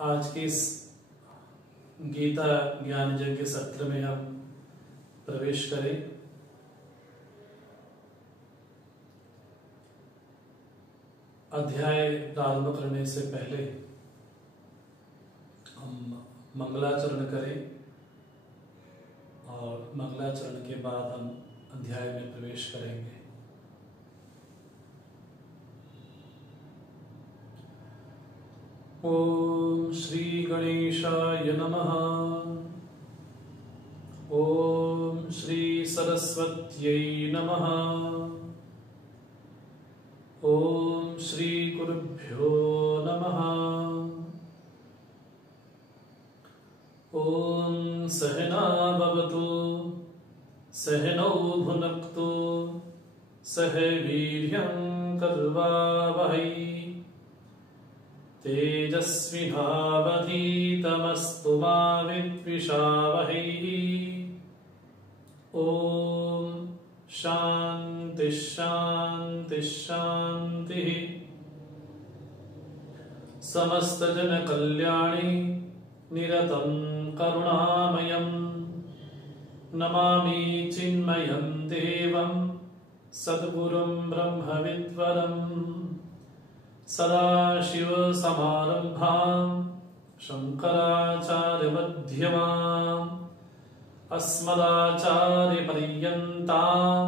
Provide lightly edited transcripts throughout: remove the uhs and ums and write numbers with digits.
आज के इस गीता ज्ञान यज्ञ सत्र में हम प्रवेश करें। अध्याय प्रारंभ करने से पहले हम मंगलाचरण करें और मंगलाचरण के बाद हम अध्याय में प्रवेश करेंगे। ओम श्री गणेशाय नमः। ओम श्री सरस्वत्यै नमः। ओम श्री गुरुभ्यो नमः। ओम सहना भवतु सहनौ भुनक्तु सह वीर्यं कर्वावहै तेजस्विनावधीतमस्तु मा विद्विषावहै। ओम शांति शांति शांति। समस्त जन कल्याणी निरतं करुणामयं नमामि चिन्मयं देवं सद्गुरुं ब्रह्मविद्वरम् सदाशिवसमारम्भां शङ्कराचार्यमध्यमाम् अस्मदाचार्यपर्यन्तां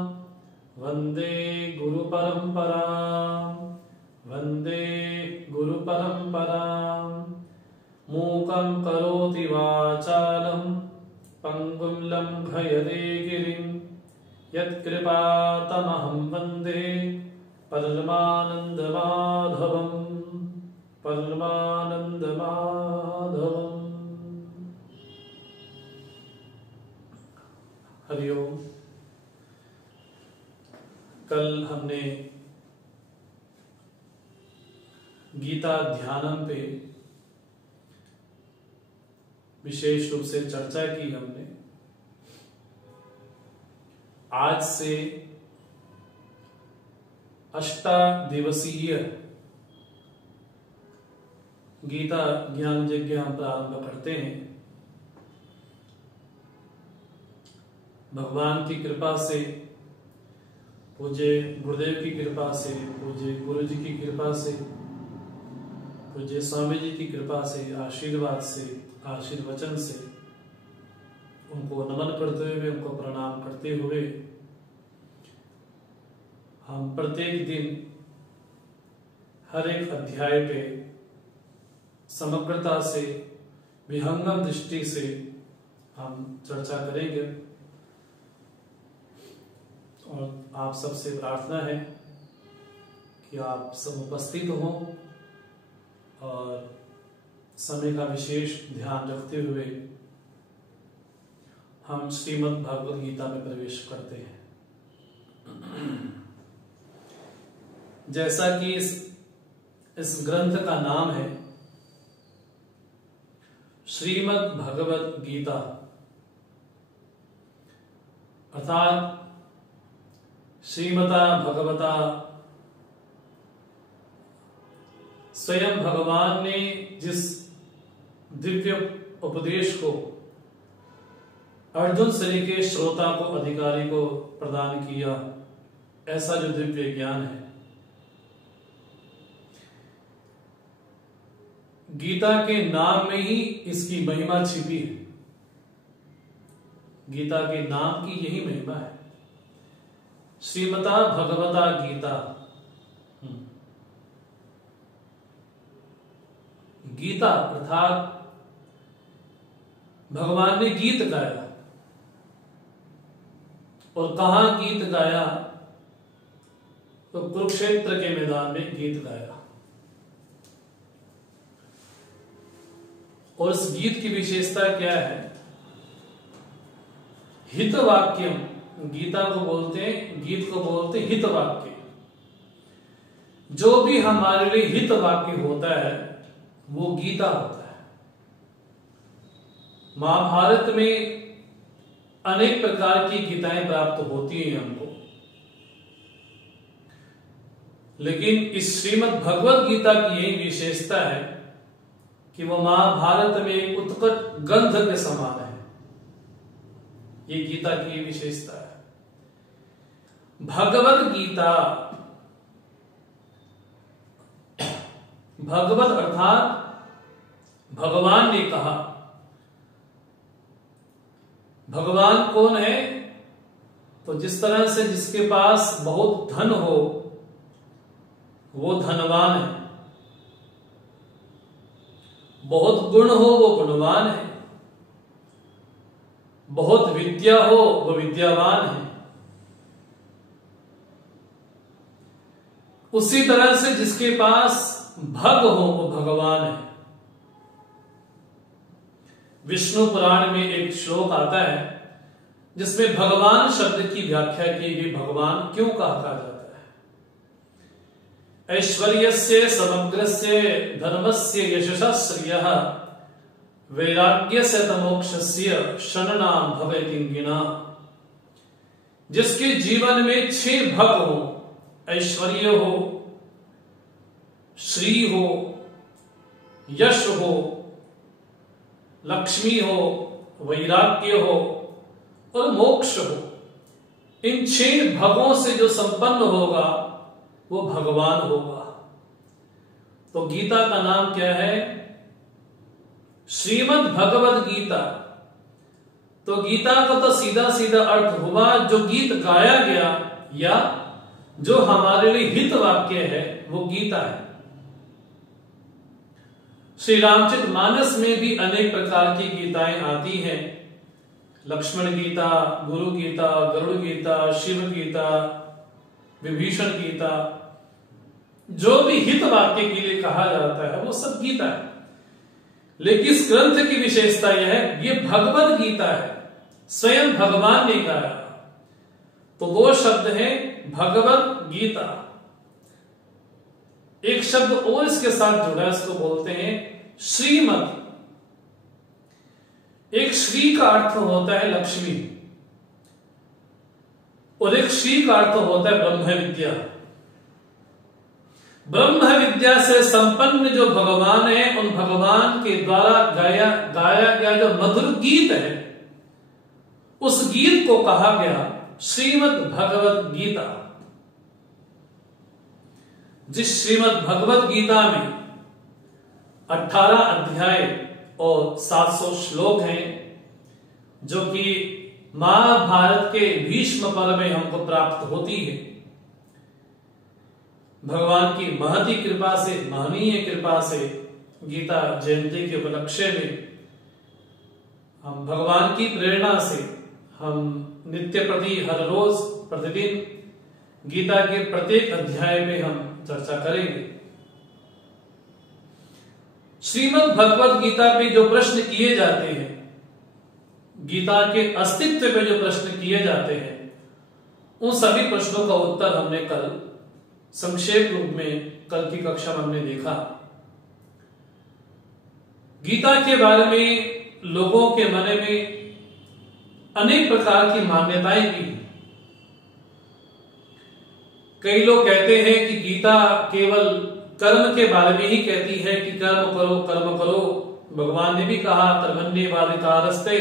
वन्दे गुरुपरम्परां। वन्दे गुरुपरम्परां। मूकं करोति वाचालं पङ्गुं लङ्घयते गिरिं यत्कृपातमहं वन्दे परमानन्दमाधवम्। परमानन्दमाधवम्। हरिओम। कल हमने गीता ध्यानम पे विशेष रूप से चर्चा की हमने। आज से अष्टादिवसीय गीता ज्ञान यज्ञ हम प्रारंभ करते हैं। भगवान की कृपा से, पूज्य गुरुदेव की कृपा से, पूज्य गुरु जी की कृपा से, पूज्य स्वामी जी की कृपा से, आशीर्वाद से, आशीर्वचन से उनको नमन करते हुए, उनको प्रणाम करते हुए हम प्रत्येक दिन हर एक अध्याय पे समग्रता से, विहंगम दृष्टि से हम चर्चा करेंगे। और आप सबसे प्रार्थना है कि आप सब उपस्थित हों और समय का विशेष ध्यान रखते हुए हम श्रीमद् भागवत गीता में प्रवेश करते हैं। जैसा कि इस ग्रंथ का नाम है श्रीमद् भगवत गीता, अर्थात श्रीमता भगवता, स्वयं भगवान ने जिस दिव्य उपदेश को अर्जुन श्री के श्रोता को, अधिकारी को प्रदान किया, ऐसा जो दिव्य ज्ञान है, गीता के नाम में ही इसकी महिमा छिपी है। गीता के नाम की यही महिमा है, श्रीमता भगवता गीता। गीता अर्थात भगवान ने गीत गाया। और कहां गीत गाया? तो कुरुक्षेत्र के मैदान में गीत गाया। और इस गीत की विशेषता क्या है? हित वाक्यम, गीता को बोलते हैं, गीत को बोलते हैं हित वाक्य। जो भी हमारे लिए हित वाक्य होता है वो गीता होता है। महाभारत में अनेक प्रकार की गीताएं प्राप्त होती हैं हमको, लेकिन इस श्रीमद् भगवत गीता की यही विशेषता है कि वो महाभारत में उत्कट गंध के समान है। ये गीता की विशेषता है। भगवद गीता, भगवत अर्थात भगवान ने कहा। भगवान कौन है? तो जिस तरह से जिसके पास बहुत धन हो वो धनवान है, बहुत गुण हो वो गुणवान है, बहुत विद्या हो वो विद्यावान है। उसी तरह से जिसके पास भग हो वो भगवान है। विष्णु पुराण में एक श्लोक आता है जिसमें भगवान शब्द की व्याख्या की गई। भगवान क्यों कहा जाता है? ऐश्वर्यस्य समग्रस्य धर्मस्य यशसः श्रियः वैराग्यस्य तमोक्षस्य शरणां भवेतिंगिना। जिसके जीवन में 6 भग हो, ऐश्वर्य हो, श्री हो, यश हो, लक्ष्मी हो, वैराग्य हो और मोक्ष हो, इन 6 भगों से जो संपन्न होगा वो भगवान होगा। तो गीता का नाम क्या है? श्रीमद् भगवद गीता। तो गीता का तो सीधा सीधा अर्थ हुआ जो गीत गाया गया या जो हमारे लिए हित वाक्य है वो गीता है। श्री रामचरितमानस में भी अनेक प्रकार की गीताएं आती हैं। लक्ष्मण गीता, गुरु गीता, गरुड़ गीता, शिव गीता, विभीषण गीता, जो भी हित वाक्य के लिए कहा जाता है वो सब गीता है। लेकिन इस ग्रंथ की विशेषता यह है, ये भगवद गीता है, स्वयं भगवान ने गाया। तो 2 शब्द हैं भगवद गीता। एक शब्द और इसके साथ जुड़ा है, इसको बोलते हैं श्रीमद। एक श्री का अर्थ होता है लक्ष्मी और एक श्री का अर्थ होता है ब्रह्म विद्या। ब्रह्म विद्या से संपन्न जो भगवान है, उन भगवान के द्वारा गाया गया जो मधुर गीत है, उस गीत को कहा गया श्रीमद् भगवद गीता। जिस श्रीमद् भगवद गीता में 18 अध्याय और 700 श्लोक हैं, जो कि महाभारत के भीष्म पर्व में हमको प्राप्त होती है। भगवान की महती कृपा से, महनीय कृपा से गीता जयंती के उपलक्ष्य में हम भगवान की प्रेरणा से हम नित्य प्रति हर रोज प्रतिदिन गीता के प्रत्येक अध्याय में हम चर्चा करेंगे। श्रीमद् भगवद गीता पे जो प्रश्न किए जाते हैं, गीता के अस्तित्व पे जो प्रश्न किए जाते हैं, उन सभी प्रश्नों का उत्तर हमने कल संक्षेप रूप में कल की कक्षा में हमने देखा। गीता के बारे में लोगों के मन में अनेक प्रकार की मान्यताएं भी। कई लोग कहते हैं कि गीता केवल कर्म के बारे में ही कहती है कि कर्म करो कर्म करो। भगवान ने भी कहा कर्मण्येवाधिकारस्ते।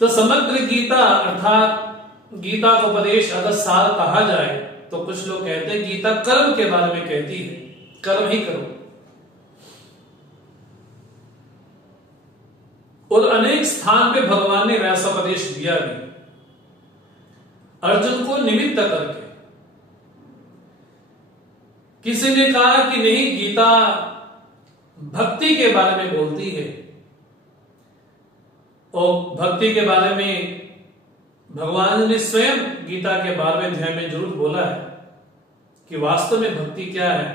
तो समग्र गीता अर्थात गीता का उपदेश अगर सार कहा जाए तो कुछ लोग कहते हैं गीता कर्म के बारे में कहती है, कर्म ही करो। और अनेक स्थान पे भगवान ने वैसा उपदेश दिया भी, अर्जुन को निमित्त करके। किसी ने कहा कि नहीं, गीता भक्ति के बारे में बोलती है और भक्ति के बारे में भगवान ने स्वयं गीता के 12वें अध्याय में जरूर बोला है कि वास्तव में भक्ति क्या है।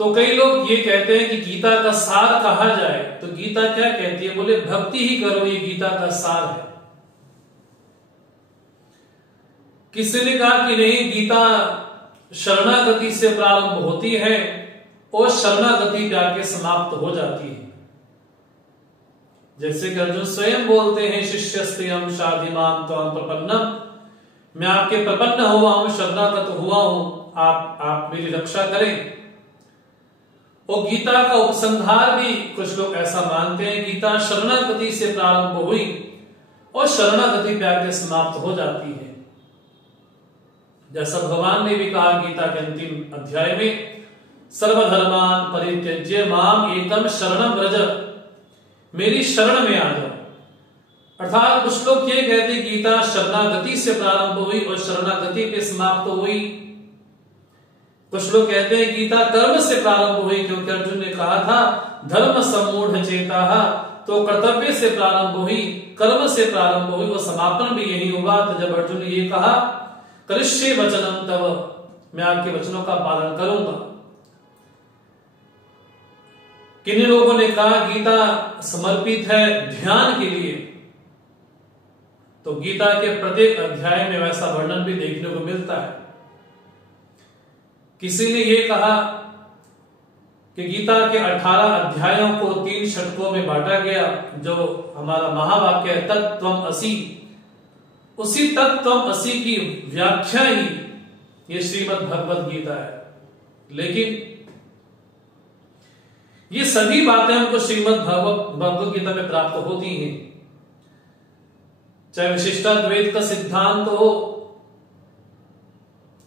तो कई लोग ये कहते हैं कि गीता का सार कहा जाए तो गीता क्या कहती है? बोले भक्ति ही करो, ये गीता का सार है। किसी ने कहा कि नहीं, गीता शरणागति से प्रारंभ होती है और शरणागति पे आके समाप्त हो जाती है। जैसे कि अर्जुन स्वयं बोलते हैं शिष्यस्तेयं शाधिमां त्वां प्रपन्नम, मैं आपके प्रपन्न हुआ हूं, शरणागत हुआ हूं, आप मेरी रक्षा करें। और गीता का उपसंहार भी कुछ लोग ऐसा मानते हैं, गीता शरणागति से प्रारंभ हुई और शरणागति पे आके समाप्त हो जाती है। जैसा भगवान ने भी कहा गीता के अंतिम अध्याय में, सर्वधर्मान परित्यज्य माम एकम शरणम व्रज, मेरी शरण में आ जाओ। अर्थात कुछ लोग ये कहते हैं गीता शरणागति से प्रारंभ हुई और शरणागति पे समाप्त हुई। कुछ लोग कहते हैं गीता कर्म से प्रारंभ हुई, क्योंकि अर्जुन ने कहा था धर्म सम्मूढ़ चेता, तो कर्तव्य से प्रारंभ हुई, कर्म से प्रारंभ हुई, वो समापन भी यही हुआ। तो जब अर्जुन ने ये कहा करिष्ये वचनम तव, मैं आपके वचनों का पालन करूंगा। किन्हीं लोगों ने कहा गीता समर्पित है ध्यान के लिए, तो गीता के प्रत्येक अध्याय में वैसा वर्णन भी देखने को मिलता है। किसी ने यह कहा कि गीता के 18 अध्यायों को 3 षटकों में बांटा गया, जो हमारा महावाक्य है तत्त्वम् असि, उसी तत्त्वम् असि की व्याख्या ही ये श्रीमद् भगवद गीता है। लेकिन ये सभी बातें हमको श्रीमद् भगवद गीता में प्राप्त होती हैं, चाहे विशिष्टाद्वैत का सिद्धांत हो,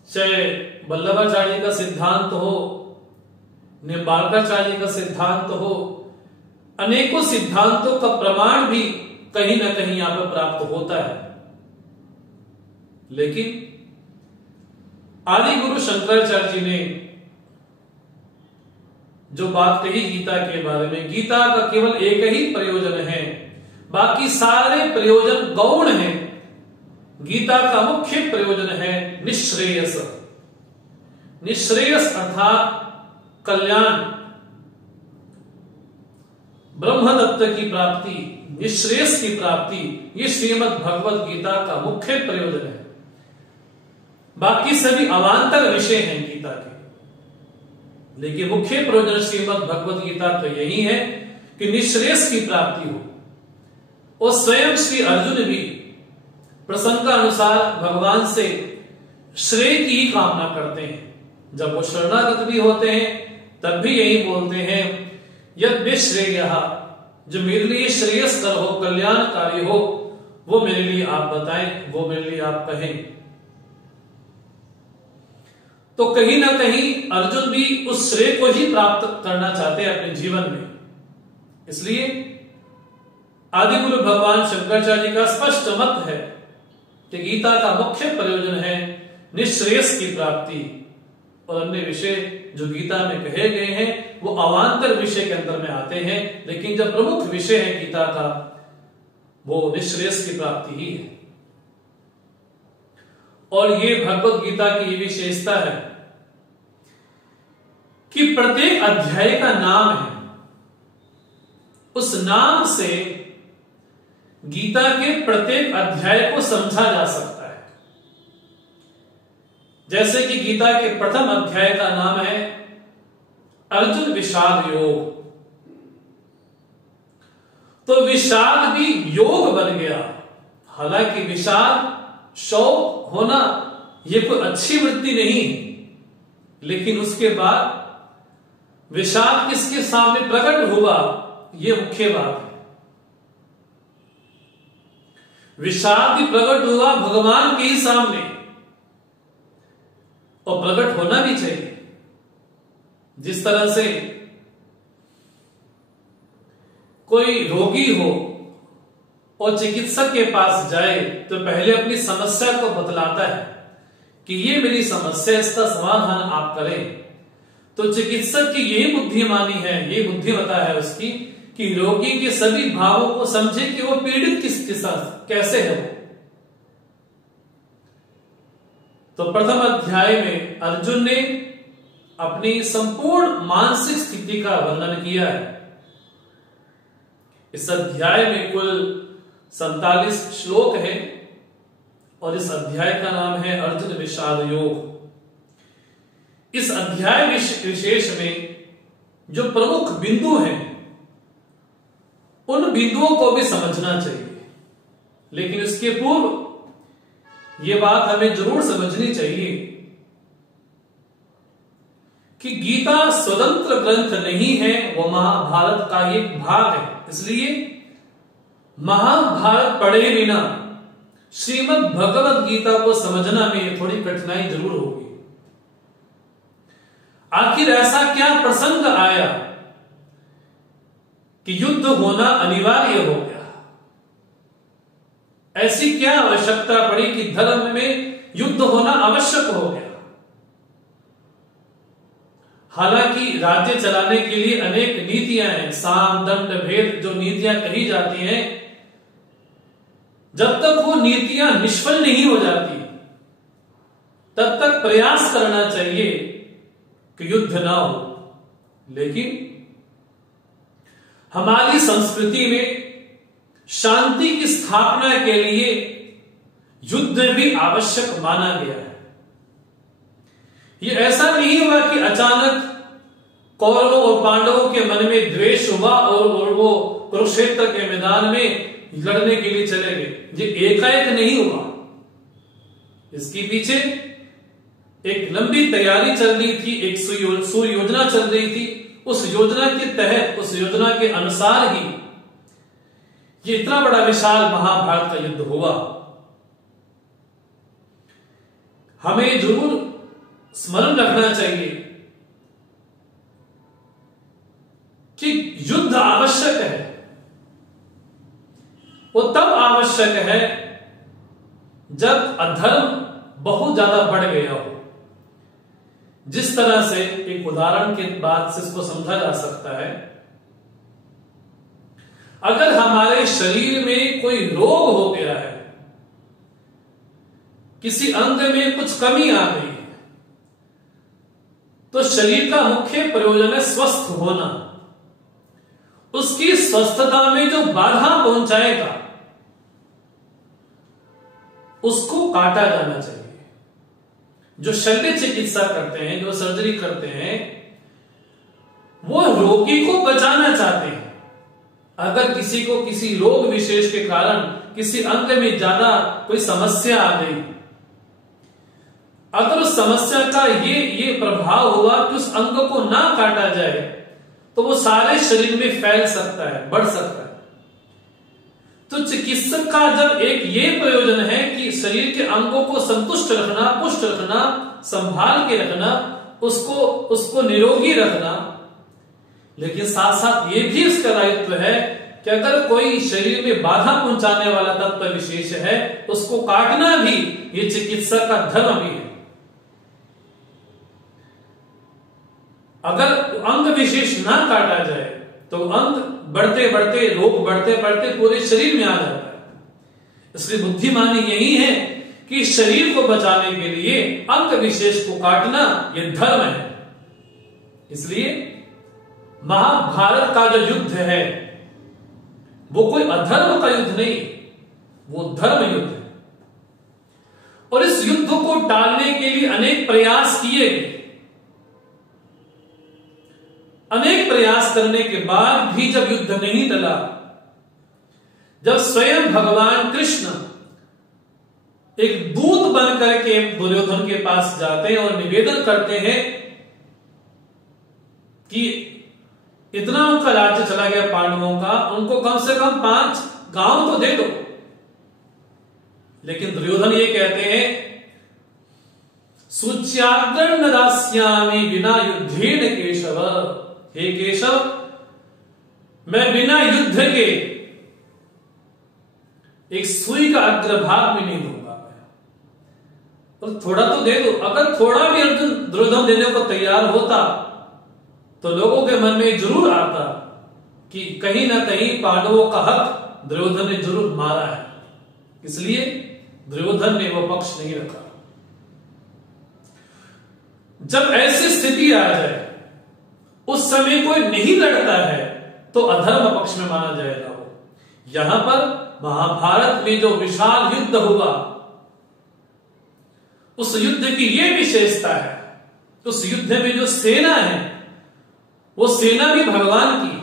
चाहे वल्लभाचार्य का सिद्धांत हो, निम्बार्काचार्य का सिद्धांत हो, अनेकों सिद्धांतों का प्रमाण भी कहीं ना कहीं यहां पर प्राप्त होता है। लेकिन आदि गुरु शंकराचार्य जी ने जो बात कही गीता के बारे में, गीता का केवल एक ही प्रयोजन है, बाकी सारे प्रयोजन गौण हैं। गीता का मुख्य प्रयोजन है निश्रेयस। निश्रेयस अर्थात कल्याण, ब्रह्मदत्त की प्राप्ति, निश्रेयस की प्राप्ति, ये श्रीमद् भगवद गीता का मुख्य प्रयोजन है। बाकी सभी अवांतर विषय हैं गीता के, लेकिन मुख्य प्रयोजन श्रीमद् भगवद गीता तो यही है कि निश्रेयस की प्राप्ति हो। और स्वयं श्री अर्जुन भी प्रसंगानुसार भगवान से श्रेय की ही कामना करते हैं। जब वो शरणागत भी होते हैं तब भी यही बोलते हैं यद विश्रेयः, जो मेरे लिए श्रेयस्कर हो, कल्याणकारी हो, वो मेरे लिए आप बताएं, वो मेरे लिए आप कहें। तो कहीं ना कहीं अर्जुन भी उस श्रेय को ही प्राप्त करना चाहते हैं अपने जीवन में। इसलिए आदिगुरु भगवान शंकराचार्य का स्पष्ट मत है कि गीता का मुख्य प्रयोजन है निश्रेयस की प्राप्ति, और अन्य विषय जो गीता में कहे गए हैं वो अवांतर विषय के अंदर में आते हैं, लेकिन जो प्रमुख विषय है गीता का वो निश्रेयस की प्राप्ति ही है। और ये भगवद गीता की विशेषता है कि प्रत्येक अध्याय का नाम है, उस नाम से गीता के प्रत्येक अध्याय को समझा जा सकता है। जैसे कि गीता के प्रथम अध्याय का नाम है अर्जुन विषाद योग, तो विषाद भी योग बन गया। हालांकि विषाद शौक होना यह कोई अच्छी वृत्ति नहीं है, लेकिन उसके बाद विषाद किसके सामने प्रकट हुआ, यह मुख्य बात है। विषाद भी प्रकट हुआ भगवान के ही सामने, और प्रकट होना भी चाहिए। जिस तरह से कोई रोगी हो और चिकित्सक के पास जाए तो पहले अपनी समस्या को बतलाता है कि ये मेरी समस्या, इसका समाधान आप करें। तो चिकित्सक की यही बुद्धिमानी है, ये बुद्धिमता है उसकी कि रोगी के सभी भावों को समझे कि वो पीड़ित किसके साथ कैसे है। तो प्रथम अध्याय में अर्जुन ने अपनी संपूर्ण मानसिक स्थिति का वर्णन किया है। इस अध्याय में कुल 47 श्लोक हैं और इस अध्याय का नाम है अर्जुन विषाद योग। इस अध्याय विशेष में जो प्रमुख बिंदु हैं उन बिंदुओं को भी समझना चाहिए, लेकिन इसके पूर्व यह बात हमें जरूर समझनी चाहिए कि गीता स्वतंत्र ग्रंथ नहीं है, वो महाभारत का एक भाग है। इसलिए महाभारत पढ़े बिना श्रीमद् भगवत गीता को समझना में थोड़ी कठिनाई जरूर होगी। आखिर ऐसा क्या प्रसंग आया कि युद्ध होना अनिवार्य हो गया? ऐसी क्या आवश्यकता पड़ी कि धर्म में युद्ध होना आवश्यक हो गया? हालांकि राज्य चलाने के लिए अनेक नीतियां हैं, साम दंड भेद जो नीतियां कही जाती हैं, जब तक वो नीतियां निष्फल नहीं हो जाती तब तक प्रयास करना चाहिए कि युद्ध ना हो। लेकिन हमारी संस्कृति में शांति की स्थापना के लिए युद्ध भी आवश्यक माना गया है। ये ऐसा नहीं हुआ कि अचानक कौरवों और पांडवों के मन में द्वेष हुआ और वो कुरुक्षेत्र के मैदान में लड़ने के लिए चले गए। ये एकाएक नहीं हुआ, इसके पीछे एक लंबी तैयारी चल रही थी, एक सुयोजना चल रही थी। उस योजना के तहत, उस योजना के अनुसार ही ये इतना बड़ा विशाल महाभारत का युद्ध हुआ। हमें जरूर स्मरण रखना चाहिए कि युद्ध आवश्यक है। वो तब आवश्यक है जब अधर्म बहुत ज्यादा बढ़ गया हो। जिस तरह से एक उदाहरण के बाद से इसको समझा जा सकता है, अगर हमारे शरीर में कोई रोग हो गया है, किसी अंग में कुछ कमी आ गई है, तो शरीर का मुख्य प्रयोजन है स्वस्थ होना। उसकी स्वस्थता में जो बाधा पहुंचाएगा उसको काटा जाना चाहिए। जो शल्य चिकित्सा करते हैं, जो सर्जरी करते हैं, वो रोगी को बचाना चाहते हैं। अगर किसी को किसी रोग विशेष के कारण किसी अंग में ज्यादा कोई समस्या आ गई, अगर उस समस्या का ये प्रभाव हुआ कि उस अंग को ना काटा जाए तो वो सारे शरीर में फैल सकता है, बढ़ सकता है। तो चिकित्सक का जब एक ये प्रयोजन है कि शरीर के अंगों को संतुष्ट रखना, पुष्ट रखना, संभाल के रखना, उसको निरोगी रखना, लेकिन साथ साथ ये भी उसका दायित्व है कि अगर कोई शरीर में बाधा पहुंचाने वाला तत्व विशेष है, उसको काटना भी ये चिकित्सक का धर्म भी है। अगर अंग विशेष ना काटा जाए तो अंग बढ़ते बढ़ते, रोग बढ़ते बढ़ते पूरे शरीर में आ जाता है। इसलिए बुद्धिमानी यही है कि शरीर को बचाने के लिए अंग विशेष को काटना यह धर्म है। इसलिए महाभारत का जो युद्ध है वो कोई अधर्म का युद्ध नहीं, वो धर्म युद्ध है। और इस युद्ध को टालने के लिए अनेक प्रयास किए गए। अनेक प्रयास करने के बाद भी जब युद्ध नहीं टला, जब स्वयं भगवान कृष्ण एक दूत बनकर के दुर्योधन के पास जाते हैं और निवेदन करते हैं कि इतना उनका राज्य चला गया पांडवों का, उनको कम से कम 5 गांव तो दे दो। लेकिन दुर्योधन ये कहते हैं, सूच्याग्रं न दास्यामि विना युद्धेन केशव। हे केशव, मैं बिना युद्ध के एक सुई का अग्रभाग भी नहीं दूंगा। और थोड़ा तो दे दो। अगर थोड़ा भी अर्जुन दुर्योधन देने को तैयार होता तो लोगों के मन में जरूर आता कि कहीं ना कहीं पांडवों का हक दुर्योधन ने जरूर मारा है। इसलिए दुर्योधन ने वो पक्ष नहीं रखा। जब ऐसी स्थिति आ जाए, उस समय कोई नहीं लड़ता है तो अधर्म पक्ष में माना जाएगा वो। यहां पर महाभारत में जो विशाल युद्ध हुआ, उस युद्ध की यह विशेषता है, उस युद्ध में जो सेना है वो सेना भी भगवान की।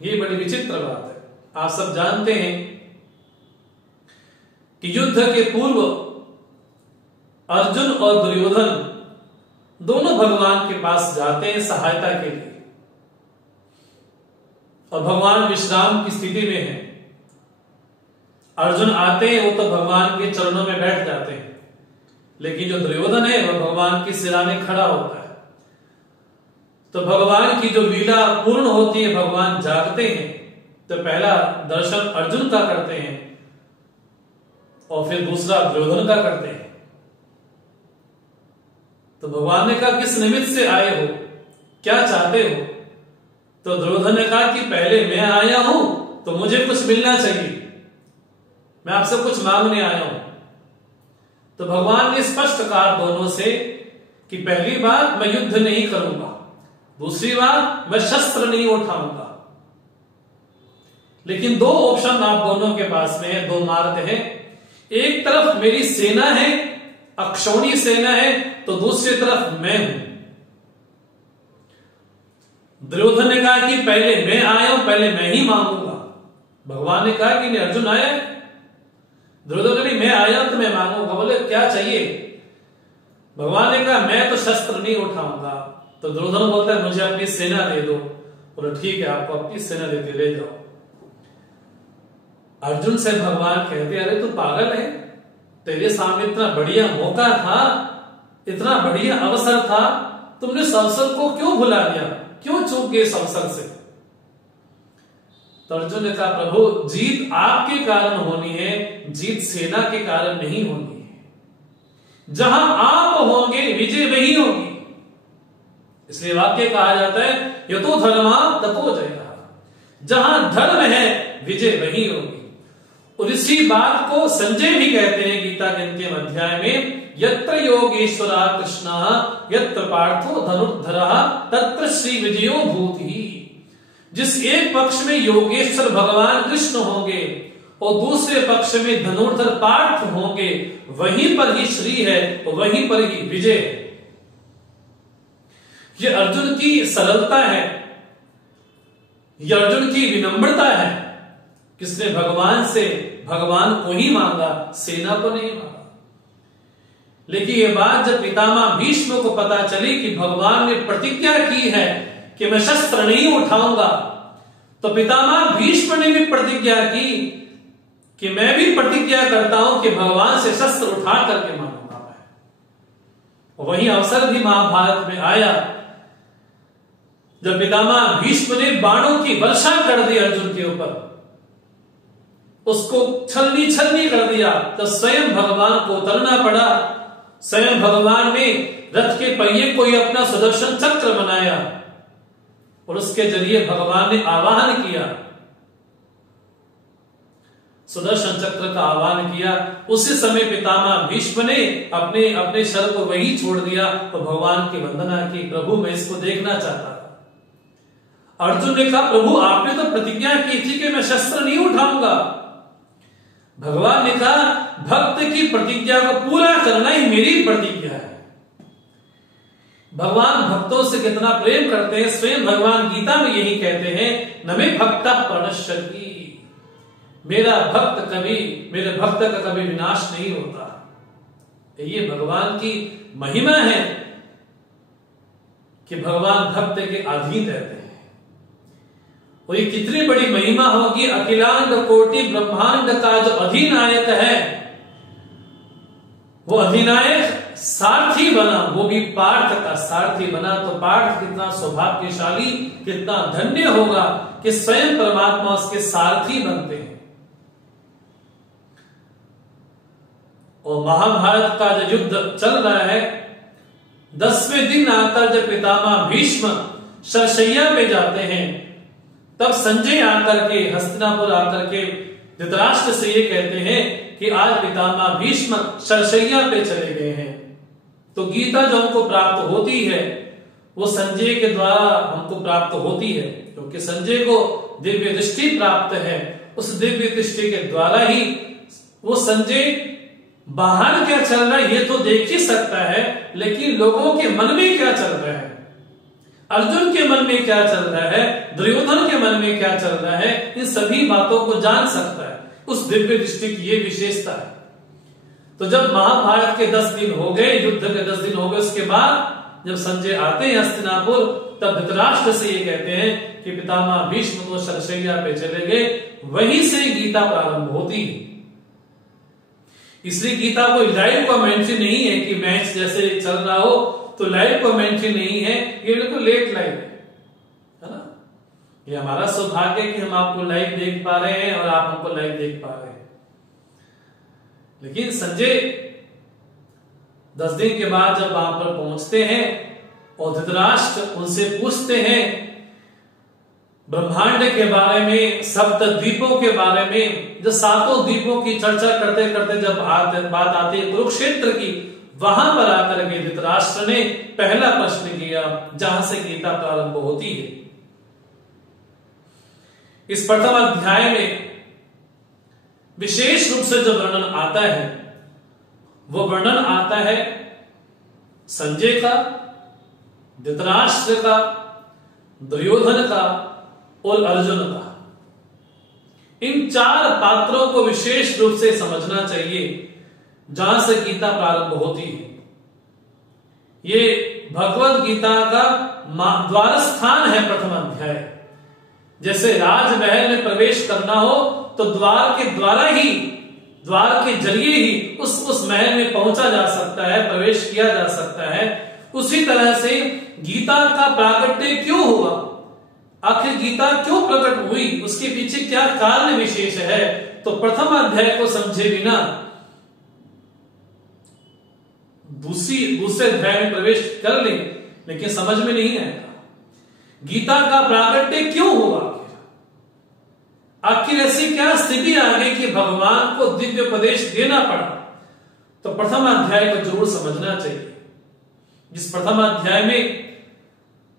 ये बड़ी विचित्र बात है। आप सब जानते हैं कि युद्ध के पूर्व अर्जुन और दुर्योधन दोनों भगवान के पास जाते हैं सहायता के लिए, और भगवान विश्राम की स्थिति में है। अर्जुन आते हैं, वो तो भगवान के चरणों में बैठ जाते हैं, लेकिन जो दुर्योधन है वह भगवान की सिरा में खड़ा होता है। तो भगवान की जो लीला पूर्ण होती है, भगवान जागते हैं, तो पहला दर्शन अर्जुन का करते हैं और फिर दूसरा दुर्योधन का करते हैं। तो भगवान ने कहा किस निमित्त से आए हो, क्या चाहते हो? तो दुर्योधन ने कहा कि पहले मैं आया हूं तो मुझे कुछ मिलना चाहिए, मैं आपसे कुछ मांगने आया हूं। तो भगवान ने स्पष्ट कहा दोनों से कि पहली बात मैं युद्ध नहीं करूंगा, दूसरी बात मैं शस्त्र नहीं उठाऊंगा। लेकिन दो ऑप्शन आप दोनों के पास में है, दो मार्ग है। एक तरफ मेरी सेना है, अक्षौणी सेना है, तो दूसरी तरफ मैं हूं। दुर्योधन ने कहा कि पहले मैं आया हूं, पहले मैं ही मांगूंगा। भगवान ने कहा कि नहीं, अर्जुन आया। दुर्योधन ने मैं आया तो मैं मांगूंगा। बोले क्या चाहिए? भगवान ने कहा मैं तो शस्त्र नहीं उठाऊंगा। तो दुर्योधन बोलता है मुझे अपनी सेना दे दो। बोले ठीक है, आपको अपनी सेना देते ले जाओ। अर्जुन से भगवान कहते अरे तू पागल है, तेरे सामने इतना बढ़िया मौका था, इतना बढ़िया अवसर था, तुमने इस अवसर को क्यों भुला दिया, क्यों चूक गए इस अवसर से? तो अर्जुन ने कहा प्रभु जीत आपके कारण होनी है, जीत सेना के कारण नहीं होनी है। जहां आप होंगे विजय वही होगी। इसलिए वाक्य कहा जाता है यतो धर्मा ततो जयः, जहां धर्म है विजय वही होगी। और इसी बात को संजय भी कहते हैं गीता के अंतिम अध्याय में, यत्र योगेश्वरा कृष्णा यत्र पार्थो धनुर्धरः तत्र श्री विजयो भूति। जिस एक पक्ष में योगेश्वर भगवान कृष्ण होंगे और दूसरे पक्ष में धनुर्धर पार्थ होंगे, वहीं पर ही श्री है और वहीं पर ही विजय है। ये अर्जुन की सरलता है, ये अर्जुन की विनम्रता है। किसने भगवान से भगवान को ही मांगा, सेना को नहीं मांगा। लेकिन ये बात जब पितामह भीष्म को पता चली कि भगवान ने प्रतिज्ञा की है कि मैं शस्त्र नहीं उठाऊंगा, तो पितामह भीष्म ने भी प्रतिज्ञा की कि मैं भी प्रतिज्ञा करता हूं कि भगवान से शस्त्र उठा करके मांगूंगा मैं। और वही अवसर भी महाभारत में आया जब पितामह भीष्म ने बाणों की वर्षा कर दी अर्जुन के ऊपर, उसको छलनी छलनी कर दिया, तो स्वयं भगवान को उतरना पड़ा। स्वयं भगवान ने रथ के पहिए को ही अपना सुदर्शन चक्र बनाया और उसके जरिए भगवान ने आवाहन किया, सुदर्शन चक्र का आह्वान किया। उसी समय पितामह भीष्म ने अपने अपने शर को वही छोड़ दिया तो भगवान की वंदना की, प्रभु मैं इसको देखना चाहता था। अर्जुन ने कहा प्रभु आपने तो प्रतिज्ञा की थी कि मैं शस्त्र नहीं उठाऊंगा। भगवान ने कहा भक्त की प्रतिज्ञा को पूरा करना ही मेरी प्रतिज्ञा है। भगवान भक्तों से कितना प्रेम करते हैं, स्वयं भगवान गीता में यही कहते हैं न मे भक्तः प्रणश्यति, मेरा भक्त कभी, मेरे भक्त का कभी विनाश नहीं होता। ये भगवान की महिमा है कि भगवान भक्त के अधीन रहते हैं। और ये कितनी बड़ी महिमा होगी, अखिलांड कोटि ब्रह्मांड का जो अधिनायक है, वो अधिनायक सारथी बना, वो भी पार्थ का सारथी बना। तो पार्थ कितना सौभाग्यशाली, कितना धन्य होगा कि स्वयं परमात्मा उसके सारथी बनते हैं। और महाभारत का जो युद्ध चल रहा है, 10वें दिन आकर जब पितामह भीष्म शरशैया पे जाते हैं, तब संजय आकर के, हस्तिनापुर आकर के धृतराष्ट्र से ये कहते हैं कि आज पितामह भीष्म शरशैया पे चले गए हैं। तो गीता जो हमको प्राप्त होती है वो संजय के द्वारा हमको प्राप्त होती है, क्योंकि संजय को दिव्य दृष्टि प्राप्त है। उस दिव्य दृष्टि के द्वारा ही वो संजय बाहर क्या चल रहा है ये तो देख ही सकता है, लेकिन लोगों के मन में क्या चल रहा है, अर्जुन के मन में क्या चल रहा है, दुर्योधन के मन में क्या चल रहा है, इन सभी बातों को जान सकता है। उस दिव्य दृष्टि की ये विशेषता है। तो जब महाभारत के 10 दिन हो गए, युद्ध के 10 दिन हो गए, उसके बाद जब संजय आते हैं हस्तिनापुर, तब धृतराष्ट्र से ये कहते हैं कि पितामह भीष्म तो शरशैया पे चले गए, वहीं से गीता प्रारंभ होती है। इसलिए गीता कोई लाइव कमेंट्री नहीं है कि मैच जैसे चल रहा हो तो लाइव कमेंट्री नहीं है, ये बिल्कुल लेट लाइव है ना। ये हमारा सौभाग्य है कि हम आपको लाइव देख पा रहे हैं और आप हमको लाइव देख पा रहे हैं। लेकिन संजय 10 दिन के बाद जब वहां पर पहुंचते हैं और धृतराष्ट्र उनसे पूछते हैं ब्रह्मांड के बारे में, सप्त द्वीपों के बारे में, जो 7 द्वीपों की चर्चा करते करते जब बात आती है कुरुक्षेत्र की, वहां पर आकर के धृतराष्ट्र ने पहला प्रश्न किया जहां से गीता प्रारंभ होती है। इस प्रथम अध्याय में विशेष रूप से जो वर्णन आता है वो वर्णन आता है संजय का, धृतराष्ट्र का, दुर्योधन का और अर्जुन का। इन 4 पात्रों को विशेष रूप से समझना चाहिए जहां से गीता प्रारंभ होती है। ये भगवत गीता का द्वार स्थान है प्रथम अध्याय। जैसे राजमहल में प्रवेश करना हो तो द्वार के द्वारा ही, द्वार के जरिए ही उस महल में पहुंचा जा सकता है, प्रवेश किया जा सकता है। उसी तरह से गीता का प्राकट्य क्यों हुआ, आखिर गीता क्यों प्रकट हुई, उसके पीछे क्या कारण विशेष है, तो प्रथम अध्याय को समझे बिना दूसरे अध्याय में प्रवेश कर ले लेकिन समझ में नहीं आएगा गीता का प्राकट्य क्यों हुआ, आखिर ऐसी क्या स्थिति आ गई कि भगवान को दिव्य उपदेश देना पड़ा। तो प्रथम अध्याय को जरूर समझना चाहिए। जिस प्रथम अध्याय में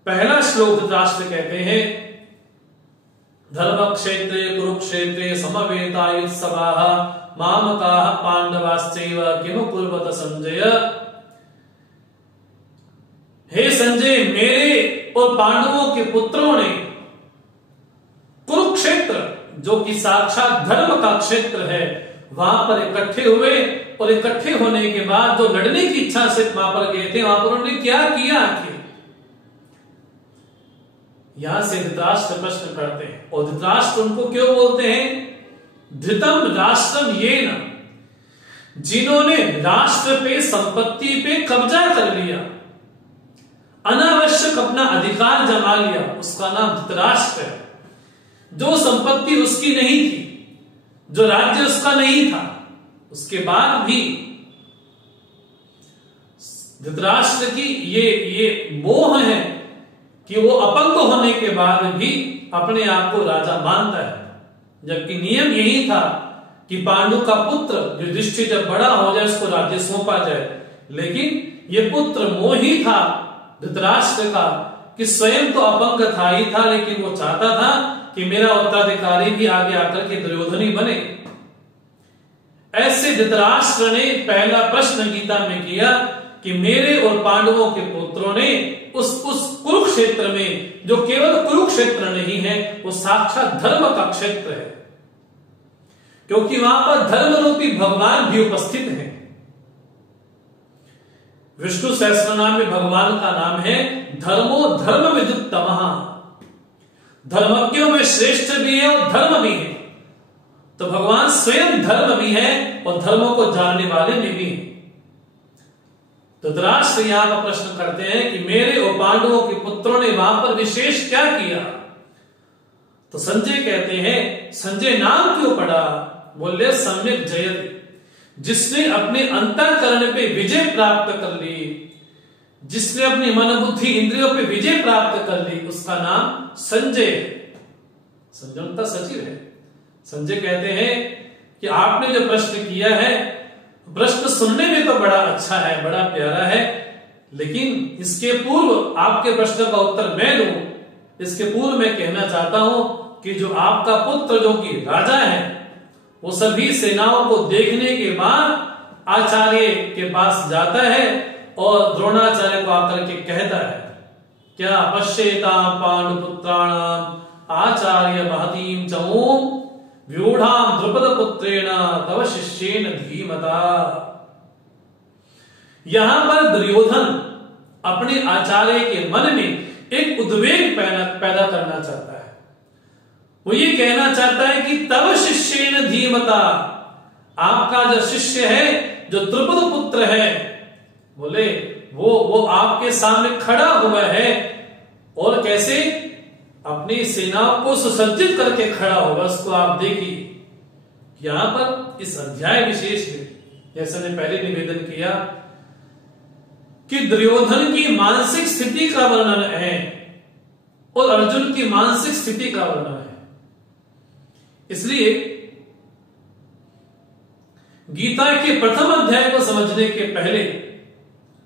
पहला श्लोक धृतराष्ट्र कहते हैं, धर्म क्षेत्रे कुरुक्षेत्रे समवेतायुत्सवाः मामकाः पांडवाश्चैव किम कुर्वत संजय। हे संजय, मेरे और पांडवों के पुत्रों ने कुरुक्षेत्र, जो कि साक्षात धर्म का क्षेत्र है, वहां पर इकट्ठे हुए और इकट्ठे होने के बाद जो लड़ने की इच्छा से वहां पर गए थे, वहां पर उन्होंने क्या किया आखिर। यहां से धृतराष्ट्र प्रश्न करते हैं और धृतराष्ट्र उनको क्यों बोलते हैं, धृतम राष्ट्रम ये न, जिन्होंने राष्ट्र पे, संपत्ति पे कब्जा कर लिया, अनावश्यक अपना अधिकार जमा लिया, उसका नाम धृतराष्ट्र है। जो संपत्ति उसकी नहीं थी, जो राज्य उसका नहीं था, उसके बाद भी धृतराष्ट्र की ये मोह है कि वो अपंग होने के बाद भी अपने आप को राजा मानता है, जबकि नियम यही था कि पांडु का पुत्र युधिष्ठिर जब बड़ा हो जाए उसको राज्य सौंपा जाए। लेकिन ये पुत्र मोही था धृतराष्ट्र का कि स्वयं तो अपंग था ही था, लेकिन वो चाहता था कि मेरा उत्तराधिकारी भी आगे आकर के दुर्योधन ही बने। ऐसे धृतराष्ट्र ने पहला प्रश्न गीता में किया कि मेरे और पांडवों के पुत्रों ने उस कुरुक्षेत्र में, जो केवल कुरुक्षेत्र नहीं है, वो साक्षात धर्म का क्षेत्र है, क्योंकि वहां पर धर्म रूपी भगवान भी उपस्थित हैं। विष्णु सहस्त्रनाम में भगवान का नाम है धर्मो धर्म विदुत्तमः, धर्मज्ञों में श्रेष्ठ भी है और धर्म भी है। तो भगवान स्वयं धर्म भी है और धर्मों को जानने वाले में भी है। तो धृतराष्ट्र यहां पर प्रश्न करते हैं कि मेरे और पांडवों के पुत्रों ने वहां पर विशेष क्या किया। तो संजय कहते हैं, संजय नाम क्यों पड़ा, बोले सम्यक जयति, जिसने अपने अंतःकरण पे विजय प्राप्त कर ली, जिसने अपनी मन बुद्धि इंद्रियों पे विजय प्राप्त कर ली, उसका नाम संजय। संजनता सचिव है। संजय कहते हैं कि आपने जो प्रश्न किया है, प्रश्न सुनने में तो बड़ा अच्छा है, बड़ा प्यारा है, लेकिन इसके पूर्व आपके प्रश्न का उत्तर मैं दूं, इसके पूर्व मैं कहना चाहता हूं कि जो आपका पुत्र जो कि राजा है, वो सभी सेनाओं को देखने के बाद आचार्य के पास जाता है और द्रोणाचार्य को आकर के कहता है, क्या पश्येतां पांडुपुत्राणाम आचार्य महतीं चमूं व्यूढ़ां द्रुपद पुत्रेण तव शिष्येन धीमता। यहां पर दुर्योधन अपने आचार्य के मन में एक उद्वेग पैदा करना चाहता है। वो ये कहना चाहता है कि तव शिष्येन धीमता, आपका जो शिष्य है, जो द्रुपद पुत्र है, बोले वो आपके सामने खड़ा हुआ है, और कैसे अपनी सेनाओं को सुसज्जित करके खड़ा होगा, उसको आप देखिए। यहां पर इस अध्याय विशेष में, जैसे ने पहले निवेदन किया कि दुर्योधन की मानसिक स्थिति का वर्णन है और अर्जुन की मानसिक स्थिति का वर्णन है। इसलिए गीता के प्रथम अध्याय को समझने के पहले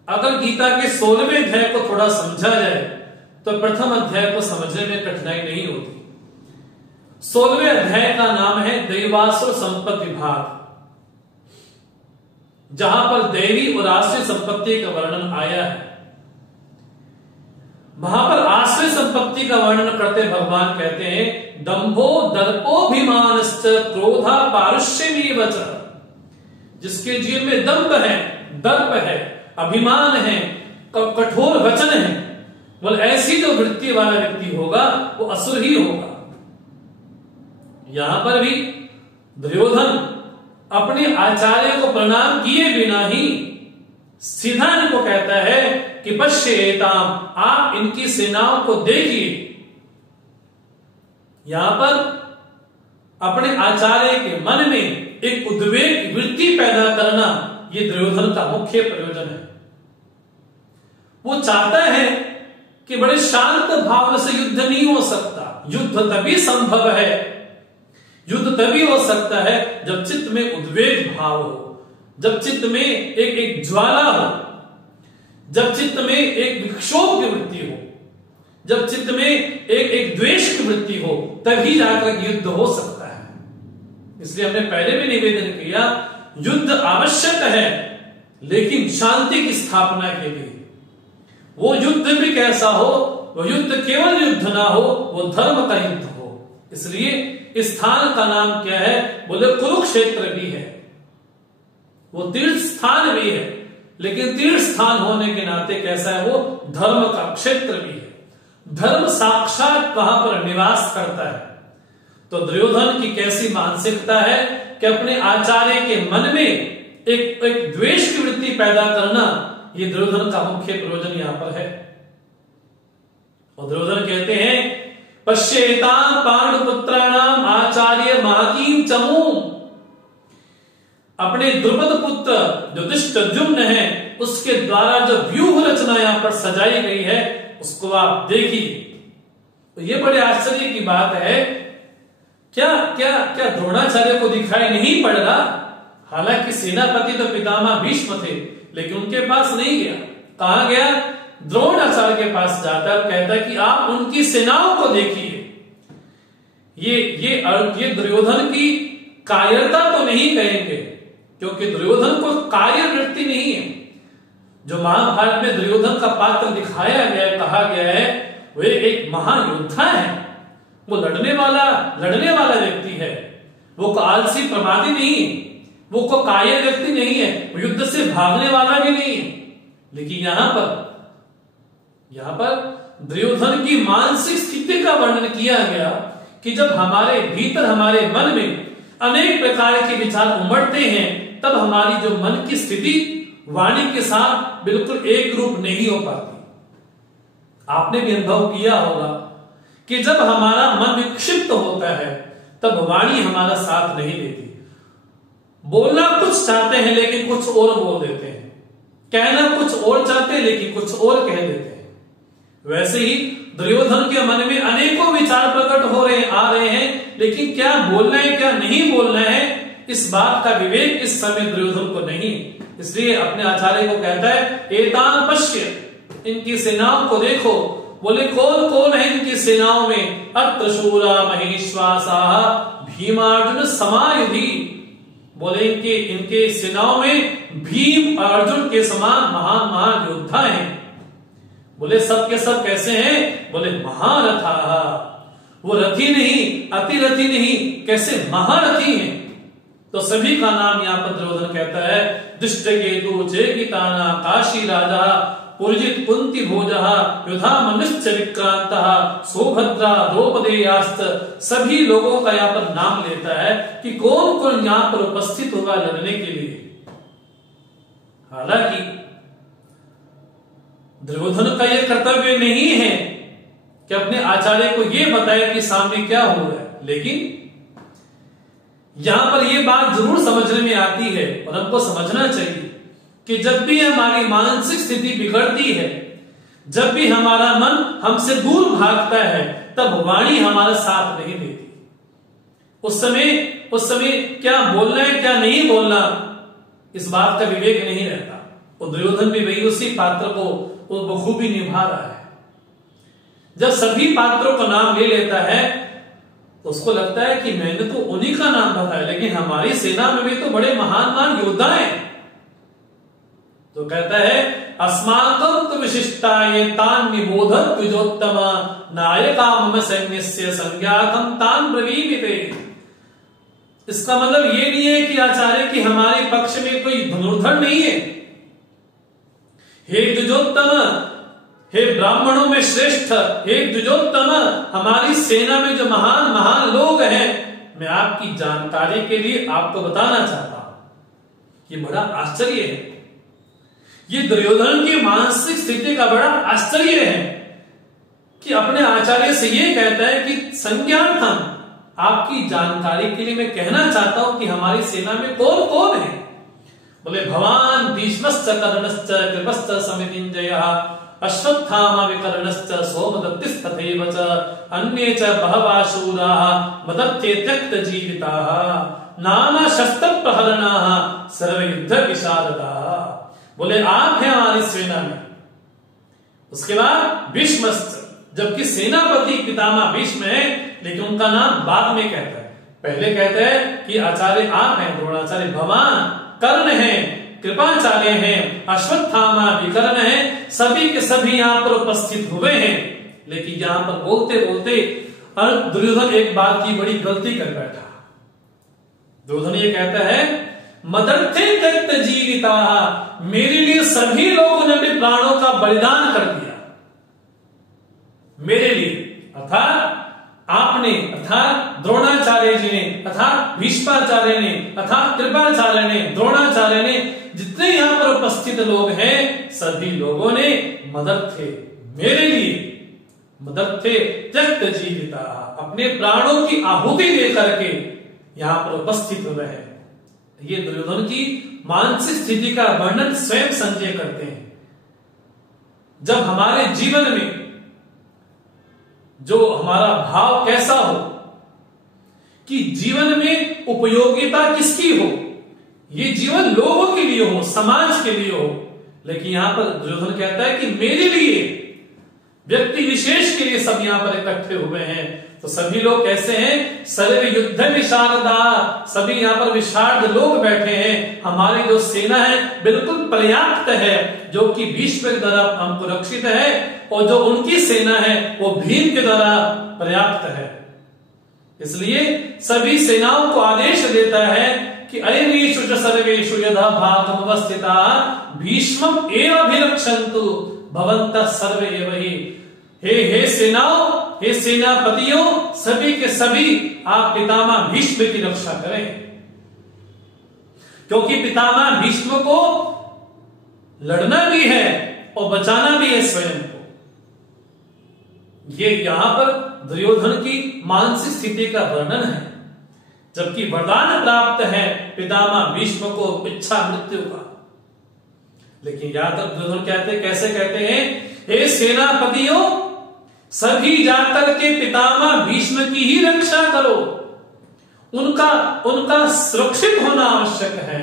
अगर गीता के 16वें अध्याय को थोड़ा समझा जाए तो प्रथम अध्याय को समझने में कठिनाई नहीं होती। 16वें अध्याय का नाम है दैवासुर संपत्ति विभाग, जहां पर दैवी और आश्रय संपत्ति का वर्णन आया है। वहां पर आश्रय संपत्ति का वर्णन करते भगवान कहते हैं दंभो दर्पोभिमानश्च क्रोधा पारुष्यमेव च, जिसके जीवन में दंभ है, दर्प है, अभिमान है, कठोर वचन है, बोले ऐसी जो वृत्ति वाला व्यक्ति होगा वो असुर ही होगा। यहां पर भी दुर्योधन अपने आचार्य को प्रणाम किए बिना ही सीधा इनको कहता है कि पश्येताम, आप इनकी सेनाओं को देखिए। यहां पर अपने आचार्य के मन में एक उद्वेग वृत्ति पैदा करना, यह दुर्योधन का मुख्य प्रयोजन है। वो चाहता है कि बड़े शांत भाव से युद्ध नहीं हो सकता, युद्ध तभी संभव है, युद्ध तभी हो सकता है जब चित्त में उद्वेग भाव हो, जब चित्त में एक ज्वाला हो, जब चित्त में एक विक्षोभ की वृत्ति हो, जब चित्त में एक द्वेष की वृत्ति हो, तभी जाकर युद्ध हो सकता है। इसलिए हमने पहले भी निवेदन किया, युद्ध आवश्यक है लेकिन शांति की स्थापना के लिए। वो युद्ध भी कैसा हो, वो युद्ध केवल युद्ध ना हो, वो धर्म का युद्ध हो। इसलिए इस स्थान का नाम क्या है, बोले कुरुक्षेत्र भी है, वो तीर्थ स्थान भी है, लेकिन तीर्थ स्थान होने के नाते कैसा है, वो धर्म का क्षेत्र भी है। धर्म साक्षात वहां पर निवास करता है। तो दुर्योधन की कैसी मानसिकता है कि अपने आचार्य के मन में एक द्वेष की वृत्ति पैदा करना, ये दुर्योधन का मुख्य प्रयोजन यहां पर है। और दुर्योधन कहते हैं पश्येताम पांडुपुत्राणाम आचार्य महतीम चमू, अपने द्रुपद पुत्र जो धृष्टद्युम्न है उसके द्वारा जो व्यूह रचना यहां पर सजाई गई है उसको आप देखिए। तो ये बड़े आश्चर्य की बात है, क्या क्या क्या द्रोणाचार्य को दिखाई नहीं पड़ रहा? हालांकि सेनापति तो पितामह भीष्म थे, लेकिन उनके पास नहीं गया। कहां गया? द्रोणाचार्य के पास जाता है, कहता है कि आप उनकी सेनाओं को देखिए। ये दुर्योधन की कायरता तो नहीं कहेंगे, क्योंकि दुर्योधन को कायर वृत्ति नहीं है। जो महाभारत में दुर्योधन का पात्र दिखाया गया है, कहा गया है, वे एक महायोद्धा है, वो लड़ने वाला व्यक्ति है, वो आलसी प्रमादी नहीं है, वो को कायर व्यक्ति नहीं है, वो युद्ध से भागने वाला भी नहीं है। लेकिन यहां पर दुर्योधन की मानसिक स्थिति का वर्णन किया गया कि जब हमारे भीतर, हमारे मन में अनेक प्रकार के विचार उमड़ते हैं, तब हमारी जो मन की स्थिति वाणी के साथ बिल्कुल एक रूप नहीं हो पाती। आपने भी अनुभव किया होगा कि जब हमारा मन विक्षिप्त होता है तब वाणी हमारा साथ नहीं देती। बोलना कुछ चाहते हैं लेकिन कुछ और बोल देते हैं, कहना कुछ और चाहते हैं लेकिन कुछ और कह देते हैं। वैसे ही दुर्योधन के मन में अनेकों विचार प्रकट आ रहे हैं, लेकिन क्या बोलना है क्या नहीं बोलना है, इस बात का विवेक इस समय दुर्योधन को नहीं। इसलिए अपने आचार्य को कहता है एतान पश्य, इनकी सेनाओं को देखो। बोले कौन कौन है इनकी सेनाओं में? अत्र शूरा महेश्वासा भीमार्जुन समायुधि। बोले इनके सेनाओं में भीम अर्जुन के समान महान महान योद्धा हैं। बोले सब के सब कैसे हैं? बोले महारथा, वो रथी नहीं, अतिरथी नहीं, कैसे महारथी हैं। तो सभी का नाम यहां पर दुर्योधन कहता है। दुष्टकेतु चेकिताना काशी राजा पुरजित कुंती भोजः युधामनुश्च विक्रांतः सुभद्रा द्रौपदेयाश्च, सभी लोगों का यहाँ पर नाम लेता है कि कौन कौन यहाँ पर उपस्थित होगा लड़ने के लिए। हालांकि दुर्योधन का यह कर्तव्य नहीं है कि अपने आचार्य को यह बताए कि सामने क्या हो रहा है, लेकिन यहां पर यह बात जरूर समझने में आती है और हमको समझना चाहिए कि जब भी हमारी मानसिक स्थिति बिगड़ती है, जब भी हमारा मन हमसे दूर भागता है, तब वाणी हमारा साथ नहीं देती। उस समय क्या बोलना है क्या नहीं बोलना, इस बात का विवेक नहीं रहता। और दुर्योधन भी वही उसी पात्र को वो बखूबी निभा रहा है। जब सभी पात्रों का नाम ले लेता है तो उसको लगता है कि मैंने तो उन्हीं का नाम बताया, लेकिन हमारी सेना में भी तो बड़े महान योद्धा हैं। तो कहता है अस्माकं तु विशिष्टाये तान् निबोधत द्विजोत्तम नायका मम सैन्यस्य संज्ञातं तान् ब्रवीमि ते। इसका मतलब ये नहीं है कि आचार्य की हमारे पक्ष में कोई धनुर्धर नहीं है। हे द्विजोत्तम, हे ब्राह्मणों में श्रेष्ठ, हे द्विजोत्तम, हमारी सेना में जो महान लोग हैं, मैं आपकी जानकारी के लिए आपको बताना चाहता हूं। ये बड़ा आश्चर्य है, ये दुर्योधन की मानसिक स्थिति का बड़ा आश्चर्य है कि अपने आचार्य से ये कहता है कि संज्ञार्थम, आपकी जानकारी के लिए मैं कहना चाहता हूं कि हमारी सेना में कौन कौन है। बोले भवान भीष्मश्च कर्णश्च कृपश्च समितिञ्जयः अश्वत्थामा विकर्णश्च सोमदत्तिस्तथैव च अन्ये च बहवः शूराः मदर्थे त्यक्तजीविताः नाना शस्त्र प्रहरणाः सर्वयुद्ध विशारदाः। बोले आप हैं हमारी सेना में। उसके बाद भीष्मश्च, जबकि सेनापति पितामह भीष्म है, लेकिन उनका नाम बाद में कहता है। पहले कहते हैं कि आचार्य आप हैं, द्रोणाचार्य भगवान, कर्ण हैं, कृपाचार्य हैं, अश्वत्थामा विकर्ण हैं, सभी के सभी यहां पर उपस्थित हुए हैं। लेकिन यहां पर बोलते बोलते दुर्योधन एक बात की बड़ी गलती कर बैठा। दुर्योधन ये कहता है मदर्थे त्यक्त जीविता, मेरे लिए सभी लोगों ने अपने प्राणों का बलिदान कर दिया। मेरे लिए अर्थात आपने, अर्थात द्रोणाचार्य जी ने, अर्थात भीष्माचार्य ने, अर्थात कृपाचार्य ने, द्रोणाचार्य ने, जितने यहां पर उपस्थित लोग हैं, सभी लोगों ने मदर्थे, मेरे लिए मदर्थे त्यक्त जीविता, अपने प्राणों की आहुति देकर के यहां पर उपस्थित हुए हैं। ये दुर्योधन की मानसिक स्थिति का वर्णन स्वयं संजय करते हैं। जब हमारे जीवन में जो हमारा भाव कैसा हो कि जीवन में उपयोगिता किसकी हो, ये जीवन लोगों के लिए हो, समाज के लिए हो, लेकिन यहां पर दुर्योधन कहता है कि मेरे लिए, व्यक्ति विशेष के लिए सब यहां पर इकट्ठे हुए हैं। तो सभी लोग कैसे हैं? सर्व युद्ध विशारदा, सभी यहां पर विशारद लोग बैठे हैं। हमारी जो सेना है बिल्कुल पर्याप्त है, जो कि भीष्म के द्वारा हमको रक्षित है, और जो उनकी सेना है वो भीम के द्वारा पर्याप्त है। इसलिए सभी सेनाओं को आदेश देता है कि अयनेषु च सर्वेषु यथा भागमुपस्थिता भीष्मम् एव अभिरक्षन्तु भवन्तः सर्वे एव हि। हे सेनाओं, हे सेनापतियों, सभी के सभी आप पितामह भीष्म की रक्षा करें, क्योंकि पितामह भीष्म को लड़ना भी है और बचाना भी है स्वयं को। ये यहां पर दुर्योधन की मानसिक स्थिति का वर्णन है, जबकि वरदान प्राप्त है पितामह भीष्म को इच्छा मृत्यु का। लेकिन यहां तक दुर्योधन कहते, कैसे कहते हैं? हे सेनापतियों, सभी जाकर के पितामह भीष्म की ही रक्षा करो, उनका सुरक्षित होना आवश्यक है।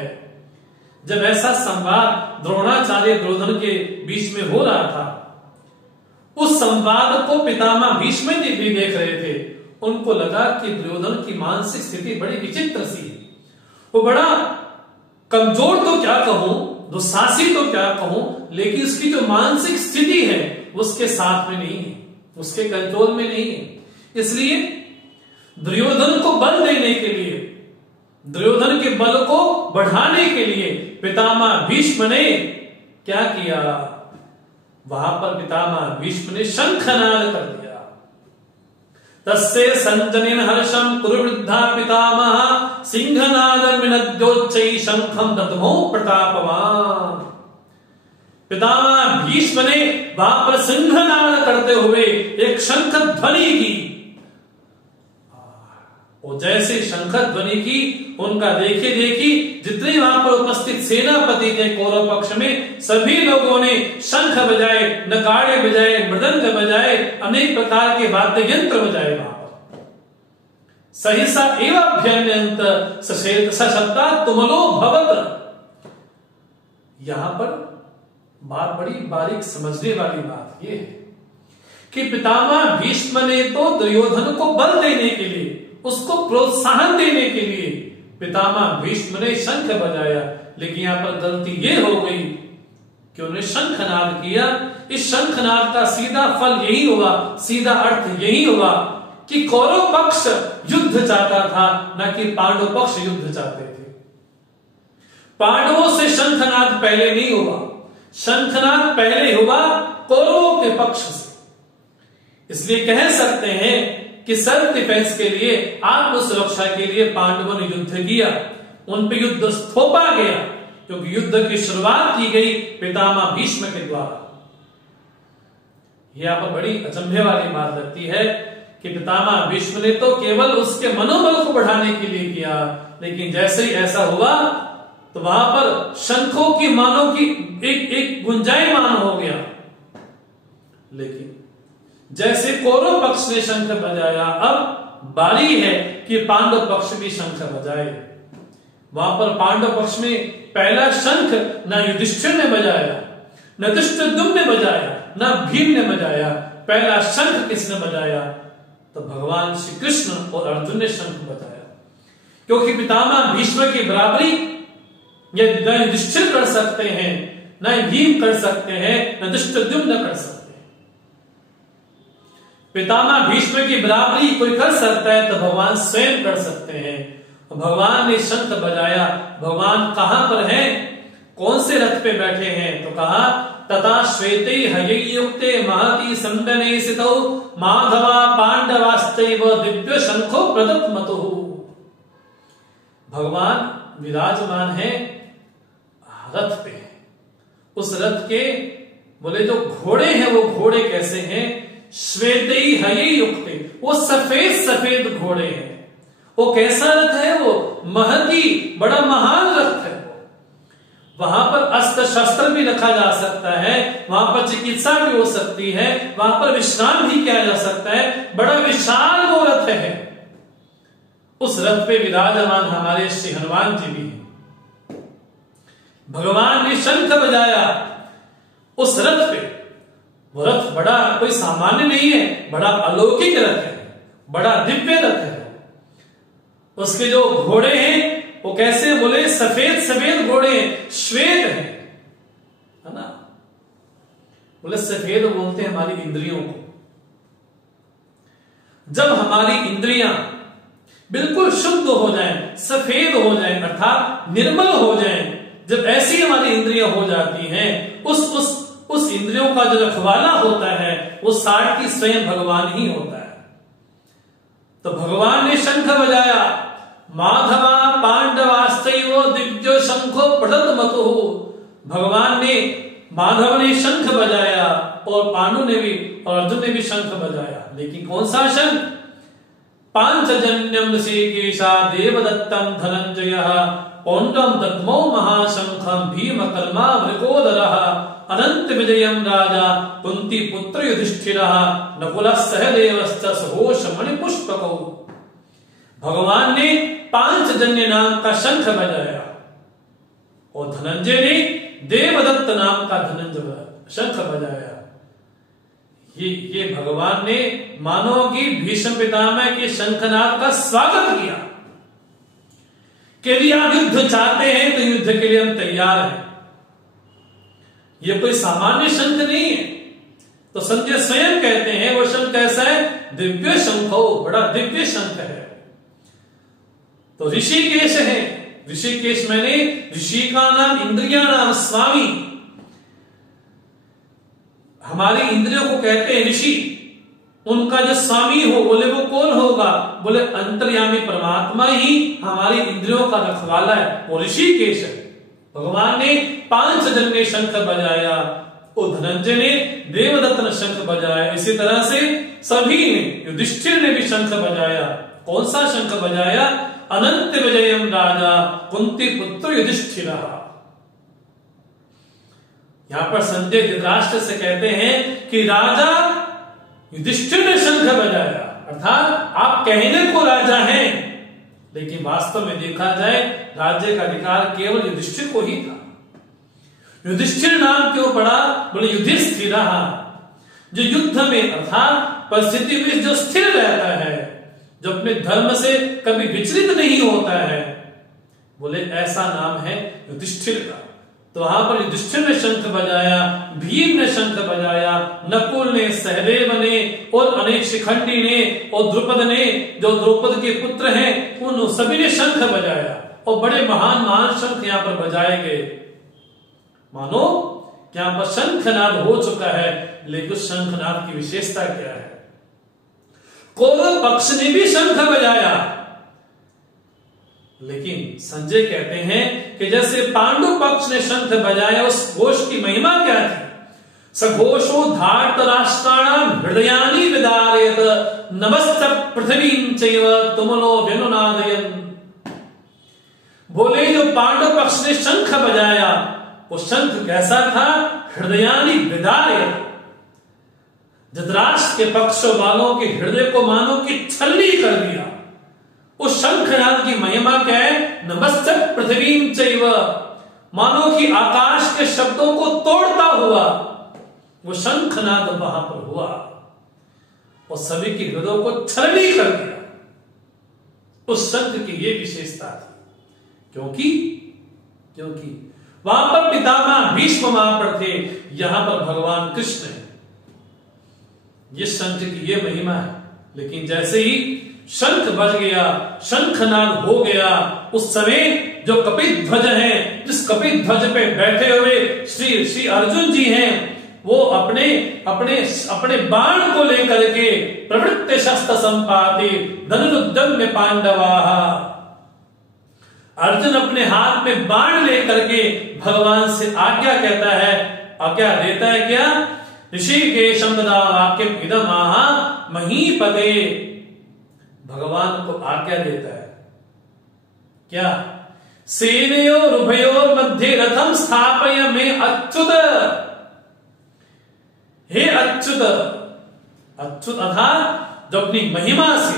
जब ऐसा संवाद द्रोणाचार्य दुर्योधन के बीच में हो रहा था, उस संवाद को पितामह भीष्म जी भी देख रहे थे। उनको लगा कि दुर्योधन की मानसिक स्थिति बड़ी विचित्र सी है। वो बड़ा कमजोर तो क्या कहूं, दुस्साहसी तो क्या कहूं, लेकिन उसकी जो मानसिक स्थिति है उसके साथ में नहीं है, उसके कंट्रोल में नहीं है। इसलिए दुर्योधन को बल देने के लिए, दुर्योधन के बल को बढ़ाने के लिए पितामह भीष्म ने क्या किया? वहां पर पितामह भीष्म ने शंखनाद कर दिया। तस्य संजनेन हर्षम कुरुवृद्धा पितामह सिंहनाद विनद्योच्चै शंखम दद्मो प्रतापवान। पितामह भीष्म ने वहां पर सिंहनाद करते हुए एक शंख ध्वनि की, और जैसे शंख ध्वनि की उनका देखे देखी जितने वहां पर उपस्थित सेनापति थे कौरव पक्ष में, सभी लोगों ने शंख बजाए, नगाड़े बजाए, मृदंग बजाए, अनेक प्रकार के वाद्य यंत्र बजाए। वहां पर सहसा एवाभ्यन्यंत सशब्दा तुमलो भवत। यहां पर बात बड़ी बारीक समझने वाली बात यह है कि पितामह भीष्म ने तो दुर्योधन को बल देने के लिए, उसको प्रोत्साहन देने के लिए पितामह भीष्म ने शंख बजाया, लेकिन यहां पर गलती यह हो गई कि उन्होंने शंखनाद किया। इस शंखनाद का सीधा फल यही हुआ, सीधा अर्थ यही हुआ कि कौरव पक्ष युद्ध चाहता था, न कि पांडव पक्ष युद्ध चाहते थे। पांडवों से शंखनाद पहले नहीं हुआ, शंखनाद पहले हुआ कौरवों के पक्ष से। इसलिए कह सकते हैं कि सेल्फ डिफेंस के लिए, आत्म सुरक्षा के लिए पांडवों ने युद्ध किया, उन पर युद्ध थोपा गया, क्योंकि युद्ध की शुरुआत की गई पितामह भीष्म के द्वारा। यहां पर बड़ी अचंभे वाली बात लगती है कि पितामह भीष्म ने तो केवल उसके मनोबल को बढ़ाने के लिए किया, लेकिन जैसे ही ऐसा हुआ तो वहां पर शंखों की मानों की एक गुंजायमान हो गया। लेकिन जैसे कौरव पक्ष ने शंख बजाया, अब बारी है कि पांडव पक्ष भी शंख बजाए। वहां पर पांडव पक्ष में पहला शंख न युधिष्ठिर ने बजाया, न धृष्टद्युम्न ने बजाया, न भीम ने बजाया। पहला शंख किसने बजाया? तो भगवान श्री कृष्ण और अर्जुन ने शंख बजाया, क्योंकि पितामह भीष्म की बराबरी न युधिष्ठिर कर सकते हैं, न भीम कर सकते हैं, न धृष्टद्युम्न कर सकते हैं। पितामह भीष्म की बराबरी कोई कर सकता है तो भगवान स्वयं कर सकते हैं। भगवान ने शंख बजाया। भगवान कहां पर हैं? कौन से रथ पे बैठे हैं? तो कहा तथा श्वेते हययुक्ते महति संदने स्थितौ माधवा पांडवाश्चैव दिव्य शंखो प्रदत्मतुः। भगवान विराजमान है रथ पे। उस रथ के बोले जो घोड़े हैं, वो घोड़े कैसे हैं? श्वेतई हययुक्ते, वो सफेद सफेद घोड़े हैं। वो कैसा रथ है? वो महती, बड़ा महान रथ है। वहां पर अस्त्र शस्त्र भी रखा जा सकता है, वहां पर चिकित्सा भी हो सकती है, वहां पर विश्राम भी किया जा सकता है। बड़ा विशाल वो रथ है। उस रथ पे विराजमान हमारे श्री हनुमान जी भी हैं। भगवान ने शंख बजाया उस रथ पे। वो रथ बड़ा कोई सामान्य नहीं है, बड़ा अलौकिक रथ है, बड़ा दिव्य रथ है। उसके जो घोड़े हैं वो कैसे? बोले सफेद सफेद घोड़े, श्वेत है ना। बोले सफेद बोलते हैं हमारी इंद्रियों को। जब हमारी इंद्रियां बिल्कुल शुद्ध हो जाएं, सफेद हो जाएं, अर्थात निर्मल हो जाएं, जब ऐसी हमारी इंद्रियां हो जाती हैं, उस इंद्रियों का जो रखवाला होता है वो सारथी स्वयं भगवान ही होता है। तो भगवान ने शंख बजाया। माधवा पांडवाश्चैव दिव्य शंखो प्रदत्मतुः। भगवान ने, माधव ने शंख बजाया और पांडु ने भी और अर्जुन ने भी शंख बजाया। लेकिन कौन सा शंख? पांचजन्यम ऋषिकेशा देवदत्तम धनंजयः पौंड्रम दद्मौ महाशंखम भीमकर्मा वृकोदरः अनंत विजयम राजा कुंती पुत्र युधिष्ठिरः नकुलः सहदेवश्च सघोष मणिपुष्पकौ। भगवान ने पांचजन्य नाम का शंख बजाया और धनंजय ने देवदत्त नाम का शंख बजाया। ये भगवान ने मानो कि भीष्म पितामह के शंखनाद का स्वागत किया कि यदि आप युद्ध चाहते हैं तो युद्ध के लिए हम तैयार हैं। ये कोई सामान्य शंख नहीं है। तो संजय स्वयं कहते हैं वो शंख कैसा है? दिव्य शंखो, बड़ा दिव्य शंख है। तो ऋषिकेश है। ऋषिकेश मैंने ऋषि का नाम, इंद्रिया नाम, स्वामी। हमारी इंद्रियों को कहते हैं ऋषि। उनका जो स्वामी हो, बोले वो कौन होगा? बोले अंतर्यामी परमात्मा ही हमारी इंद्रियों का रखवाला है, वो ऋषिकेश है। भगवान ने पांचजन्य ने शंख बजाया, और धनंजय ने देवदत्त ने शंख बजाया, इसी तरह से सभी ने, युधिष्ठिर ने भी शंख बजाया। कौन सा शंख बजाया? अनंत विजयम राजा कुंती पुत्र युधिष्ठिर। यहां पर संजय धृतराष्ट्र से कहते हैं कि राजा युधिष्ठिर ने शंख बजाया, अर्थात आप कहने को राजा हैं, लेकिन वास्तव में देखा जाए राज्य का अधिकार केवल युधिष्ठिर को ही था। युधिष्ठिर नाम क्यों पड़ा? बोले युधिष्ठिर, जो युद्ध में अर्थात परिस्थिति में जो स्थिर रहता है, जो अपने धर्म से कभी विचलित नहीं होता है, बोले ऐसा नाम है युधिष्ठिर का। तो वहां पर युधिष्ठिर ने शंख बजाया, भीम ने शंख बजाया, नकुल ने, सहदेव ने और अनेक शिखंडी ने और द्रुपद ने, जो द्रौपद के पुत्र हैं, उन सभी ने शंख बजाया और बड़े महान महान शंख यहां पर बजाए गए। मानो यहां पर शंखनाद हो चुका है, लेकिन उस शंखनाद की विशेषता क्या है? कौरव पक्ष ने भी शंख बजाया, लेकिन संजय कहते हैं कि जैसे पांडु पक्ष ने शंख बजाया, उस घोष की महिमा क्या थी? सघोषो धार्तराष्ट्राणाम हृदयानि विदारयत नमस्त पृथ्वीं चैव तुमलो व्यनुनादयन्। बोले जो पांडु पक्ष ने शंख बजाया, वो शंख कैसा था? हृदयानि विदारयत, धृतराष्ट्र के पक्ष वालों के हृदय को मानो कि छल्ली कर दिया। उस शंखनाद की महिमा क्या है? नमस्त पृथ्वीं चैव, मानो कि आकाश के शब्दों को तोड़ता हुआ वो शंखनाद वहां पर हुआ और सभी के हृदयों को छलनी कर दिया। उस शंख की ये विशेषता थी, क्योंकि वहां पर पितामह भीष्म महापर थे, यहां पर भगवान कृष्ण है। ये शंख की ये महिमा है। लेकिन जैसे ही शंख बज गया, शंखनाद हो गया, उस समय जो कपिध्वज हैं, जिस कपिध्वज पे बैठे हुए श्री अर्जुन जी हैं, वो अपने अपने अपने बाण को लेकर के प्रवृत्त शस्त्र संपाति धनुरुद्यम्य पांडवा, अर्जुन अपने हाथ में बाण लेकर के भगवान से आज्ञा कहता है, आज्ञा देता है क्या? ऋषिकेशं ददा वाक्यम इदमाह महीपते, भगवान को आज्ञा देता है क्या? सेनयोर उभयोर मध्ये रथम स्थापय मे अच्युत। हे अच्युत, अच्युत अर्थात जो अपनी महिमा से,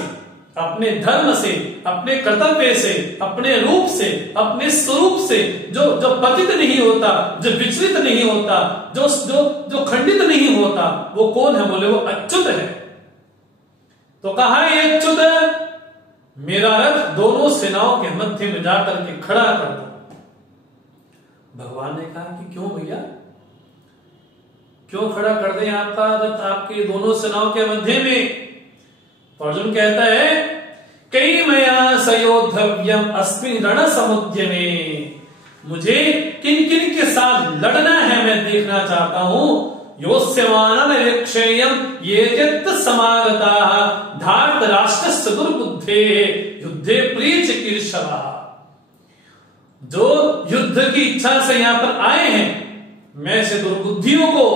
अपने धर्म से, अपने कर्तव्य से, अपने रूप से, अपने स्वरूप से जो पतित नहीं होता, जो विचलित नहीं होता, जो खंडित नहीं होता, वो कौन है? बोले वो अच्युत है। तो कहा ये अच्युत, मेरा रथ दोनों सेनाओं के मध्य में जाकर के खड़ा कर दो। भगवान ने कहा कि क्यों भैया, क्यों खड़ा कर दें आपका रथ आपके दोनों सेनाओं के मध्य में? तो अर्जुन कहता है कई मया सयोद्धव्यम अस्मिन् रण समुद्य में, मुझे किन किन के साथ लड़ना है मैं देखना चाहता हूं। योस्यमानन वीक्षेयं ये चित्त समागताः धार्तराष्ट्रस्य दुर्बुद्धे युद्धे प्रिय चिकीर्षवः। जो युद्ध की इच्छा से यहां पर आए हैं, मैं से दुर्बुद्धियों को,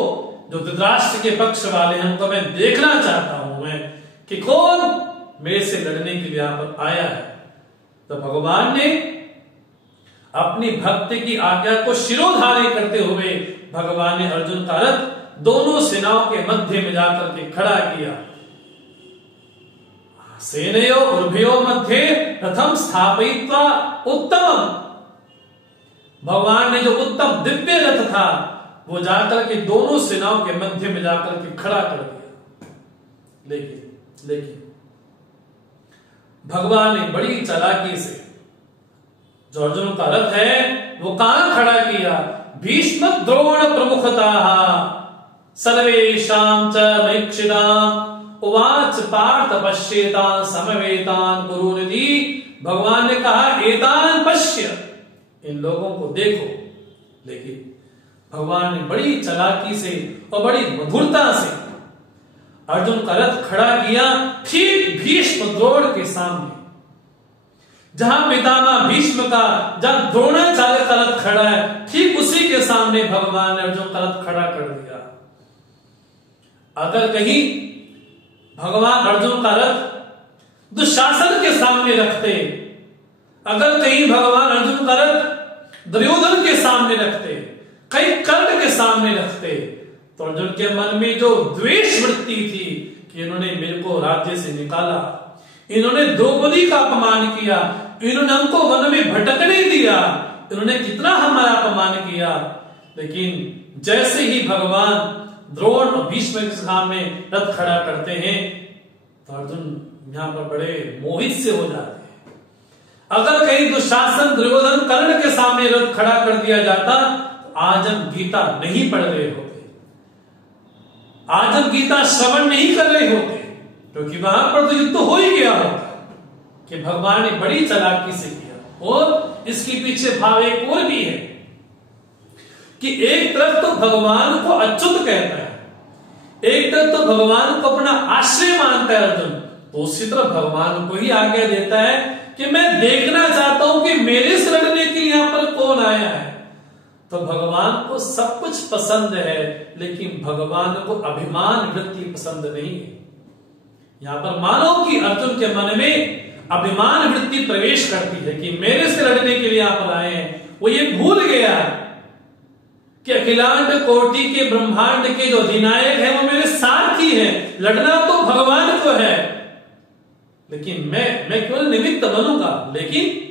जो धृतराष्ट्र के पक्ष वाले हैं, उनको मैं देखना चाहता हूं मैं कि कौन मेरे से लड़ने के लिए यहां पर आया है। तो भगवान ने अपनी भक्ति की आज्ञा को शिरोधार्य करते हुए भगवान ने अर्जुन का रथ दोनों सेनाओं के मध्य में जाकर के खड़ा किया। सेनयो उभयो मध्ये रथम स्थापयित्वा उत्तम, भगवान ने जो उत्तम दिव्य रथ था वो जाकर के दोनों सेनाओं के मध्य में जाकर के खड़ा कर दिया। लेकिन भगवान ने बड़ी चालाकी से जो अर्जुन का रथ है वो कहां खड़ा किया? भीष्म द्रोण प्रमुखताः सर्वेषां च मैक्षिताम् उवाच पार्थ पश्येतान् समवेतान् कुरुनिधि। भगवान ने कहा एतान् पश्य, इन लोगों को देखो। लेकिन भगवान ने बड़ी चालाकी से और बड़ी मधुरता से अर्जुन का रथ खड़ा किया ठीक भीष्म द्रोण के सामने। जहां पितामह भीष्म का, जब द्रोणाचार्य का रथ खड़ा है, ठीक उसी के सामने भगवान ने अर्जुन का रथ खड़ा कर दिया। अगर कहीं भगवान अर्जुन का रथ दुशासन के सामने रखते, अगर कहीं भगवान अर्जुन का रथ दुर्योधन के सामने रखते, कहीं कर्ण के सामने रखते, तो अर्जुन के मन में जो द्वेष वृत्ति थी कि इन्होंने मेरे को राज्य से निकाला, इन्होंने द्रौपदी का अपमान किया, इन्होंने हमको वन में भटकने दिया, इन्होंने कितना हमारा अपमान किया, लेकिन जैसे ही भगवान द्रोण और भीष्म के सामने रथ खड़ा करते हैं तो अर्जुन यहां पर बड़े मोहित से हो जाते हैं। अगर कहीं दुशासन, दुर्योधन, कर्ण के सामने रथ खड़ा कर दिया जाता तो आज हम गीता नहीं पढ़ रहे होते, आज हम गीता श्रवण नहीं कर रहे होते, क्योंकि वहां पर तो युद्ध हो ही गया होता कि भगवान ने बड़ी चालाकी से किया। और इसके पीछे भाव एक और भी है कि एक तरफ तो भगवान को अच्युत कहता है, एक तरफ तो भगवान को अपना आश्रय मानता है अर्जुन, तो उसी तरफ भगवान को ही आज्ञा देता है कि मैं देखना चाहता हूं कि मेरे से लड़ने के लिए यहां पर कौन आया है। तो भगवान को सब कुछ पसंद है, लेकिन भगवान को अभिमान वृत्ति पसंद नहीं है। यहां पर मानो कि अर्जुन के मन में अभिमान वृत्ति प्रवेश करती है कि मेरे से लड़ने के लिए यहां पर आए हैं। वो ये भूल गया कि अखिलांड कोटि के ब्रह्मांड के जो अधिनायक है वो मेरे साथ ही है, लड़ना तो भगवान को है, लेकिन मैं केवल निमित्त बनूंगा। लेकिन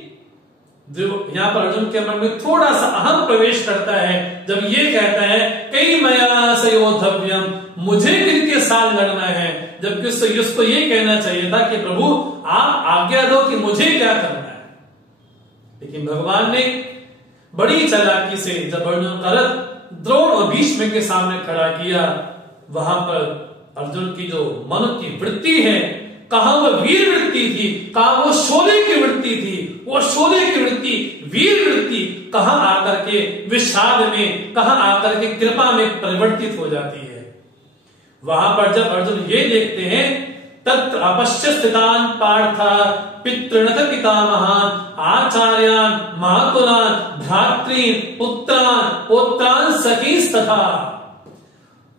जो यहां पर अर्जुन के मन में थोड़ा सा अहम प्रवेश करता है जब ये कहता है कई मया सयोधव्यम, मुझे किनके साथ लड़ना है, जबकि उसको ये कहना चाहिए था कि प्रभु आप आज्ञा दो कि मुझे क्या करना है। लेकिन भगवान ने बड़ी चालाकी से जब अर्जुन का रथ द्रोण और भीष्म के सामने खड़ा किया, वहां पर अर्जुन की जो मन की वृत्ति है, कहां वो वीर वृत्ति थी, कहां वो शौर्य की वृत्ति थी, वो शौर्य की वृत्ति, वीर वृत्ति कहां आकर के विषाद में, कहां आकर के कृपा में परिवर्तित हो जाती है। वहां पर जब अर्जुन ये देखते हैं तत्र अपश्य स्थितान पार्थ पितृणक पितामहान आचार्यान मातुलान भ्रातृन पुत्रान पौत्रान सखीस्तथा,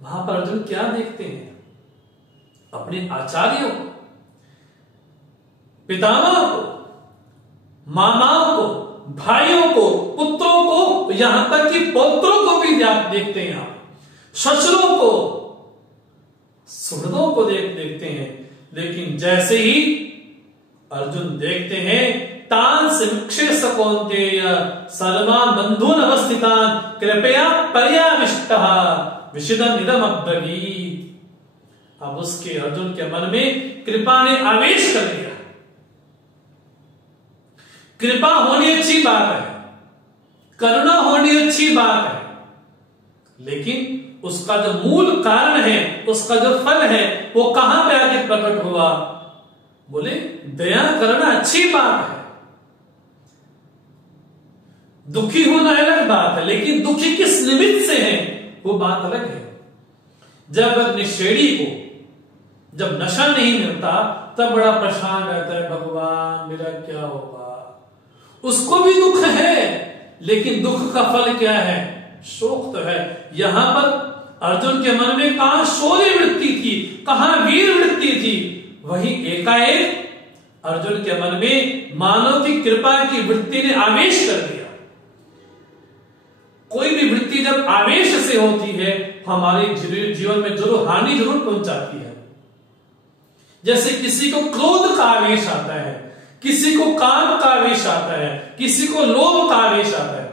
वहां पर अर्जुन क्या देखते हैं? अपने आचार्यों को, पितामह को, मामाओं को, भाइयों को, पुत्रों को, यहां तक कि पौत्रों को भी देखते हैं आप, ससुरों को, सुहृदों को देखते हैं। लेकिन जैसे ही अर्जुन देखते हैं तान सिक्षे सकौन्तेय सर्वान् बंधून् अवस्थितान् कृपया पर्याविष्टः विशिदम् इदम् अब्रवीत्, अब उसके अर्जुन के मन में कृपा ने आवेश कर दिया। कृपा होनी अच्छी बात है, करुणा होनी अच्छी बात है, लेकिन उसका जो मूल कारण है, उसका जो फल है, वो कहां पे आके प्रकट हुआ? बोले दया करना अच्छी बात है, दुखी होना अलग बात है, लेकिन दुखी किस निमित्त से है वो बात अलग है। जब निषेड़ी को जब नशा नहीं मिलता तब बड़ा परेशान रहता है, भगवान मेरा क्या होगा। उसको भी दुख है, लेकिन दुख का फल क्या है? शोक तो है। यहां पर अर्जुन के मन में कहां शौर्य वृत्ति थी, कहां वीर वृत्ति थी, वही एकाएक अर्जुन के मन में मानव की कृपा की वृत्ति ने आवेश कर दिया। कोई भी वृत्ति जब आवेश से होती है हमारे जीवन में जरूर हानि जरूर पहुंचाती है। जैसे किसी को क्रोध का आवेश आता है, किसी को काम का आवेश आता है, किसी को लोभ का आवेश आता है।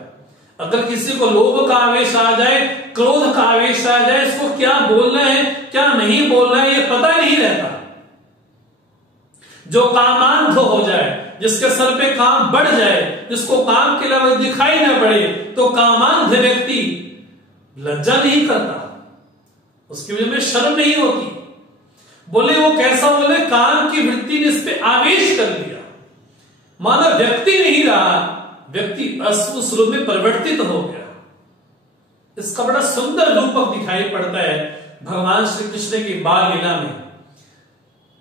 अगर किसी को लोभ का आवेश आ जाए, क्रोध का आवेश आ जाए, इसको क्या बोलना है क्या नहीं बोलना है ये पता नहीं रहता। जो कामांध हो जाए, जिसके सर पे काम बढ़ जाए, जिसको काम के अलावा दिखाई ना पड़े, तो कामांध व्यक्ति लज्जा नहीं करता, उसकी वजह में शर्म नहीं होती। बोले वो कैसा? बोले काम की वृत्ति ने इस पे आवेश कर दिया, मानो व्यक्ति नहीं रहा, व्यक्ति उस रूप में परिवर्तित हो गया। इसका बड़ा सुंदर रूपक दिखाई पड़ता है भगवान श्री कृष्ण की बाल लीला में।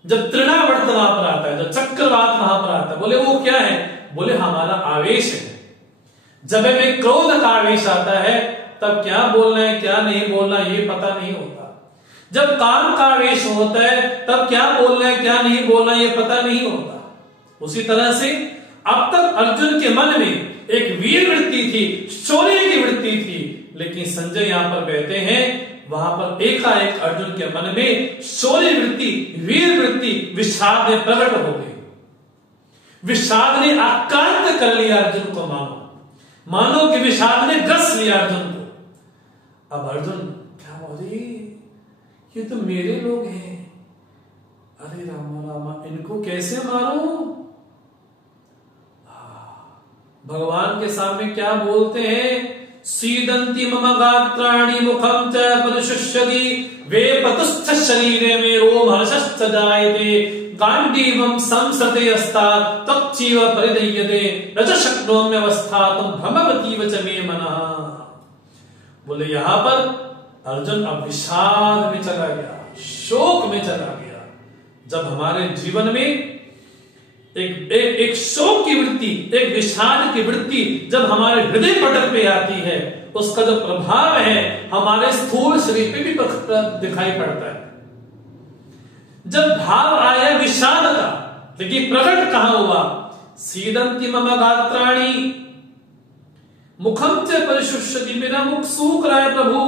जब तृणावर्त वहां पर आता है, जब चक्रवात वहां पर आता है, बोले वो क्या है? बोले हमारा आवेश है। जब हमें क्रोध का आवेश आता है तब क्या बोलना है क्या नहीं बोलना ये पता नहीं होता। जब काम का आवेश होता है तब क्या बोलना है क्या नहीं बोलना ये पता नहीं होता। उसी तरह से अब तक अर्जुन के मन में एक वीर वृत्ति थी, शौर्य की वृत्ति थी, लेकिन संजय यहां पर कहते हैं वहां पर एकाएक अर्जुन के मन में शौर्य वृत्ति, वीर वृत्ति विषाद में प्रकट हो गई। विषाद ने आक्रांत कर लिया अर्जुन को, मानो कि विषाद ने ग्रस लिया अर्जुन को। अब अर्जुन क्या बोले, ये तो मेरे लोग हैं, अरे रामा रामा इनको कैसे मारूं? भगवान के सामने क्या बोलते हैं? सीदंती मम गात्राणि मुखम च परिशुष्यति वेपतुश्च शरीरे मे रोमहर्षश्च जायते गांडीवं संसते अस्तात् त्वच्चैव परिदह्यते न च शक्नोम्यवस्थातुं भ्रमवतीव च मे मनः। बोले यहां पर अर्जुन अब विषाद में चला गया, शोक में चला गया। जब हमारे जीवन में एक शोक की वृत्ति, एक विषाद की वृत्ति जब हमारे हृदय पटल पे आती है, उसका जो प्रभाव है हमारे स्थूल शरीर पे भी दिखाई पड़ता है। जब भाव आया विषाद का, लेकिन प्रकट कहां हुआ? सीदंती मम गात्राणि मुखम च परिशुष्यति, मेरा मुख सूख रहा है प्रभु,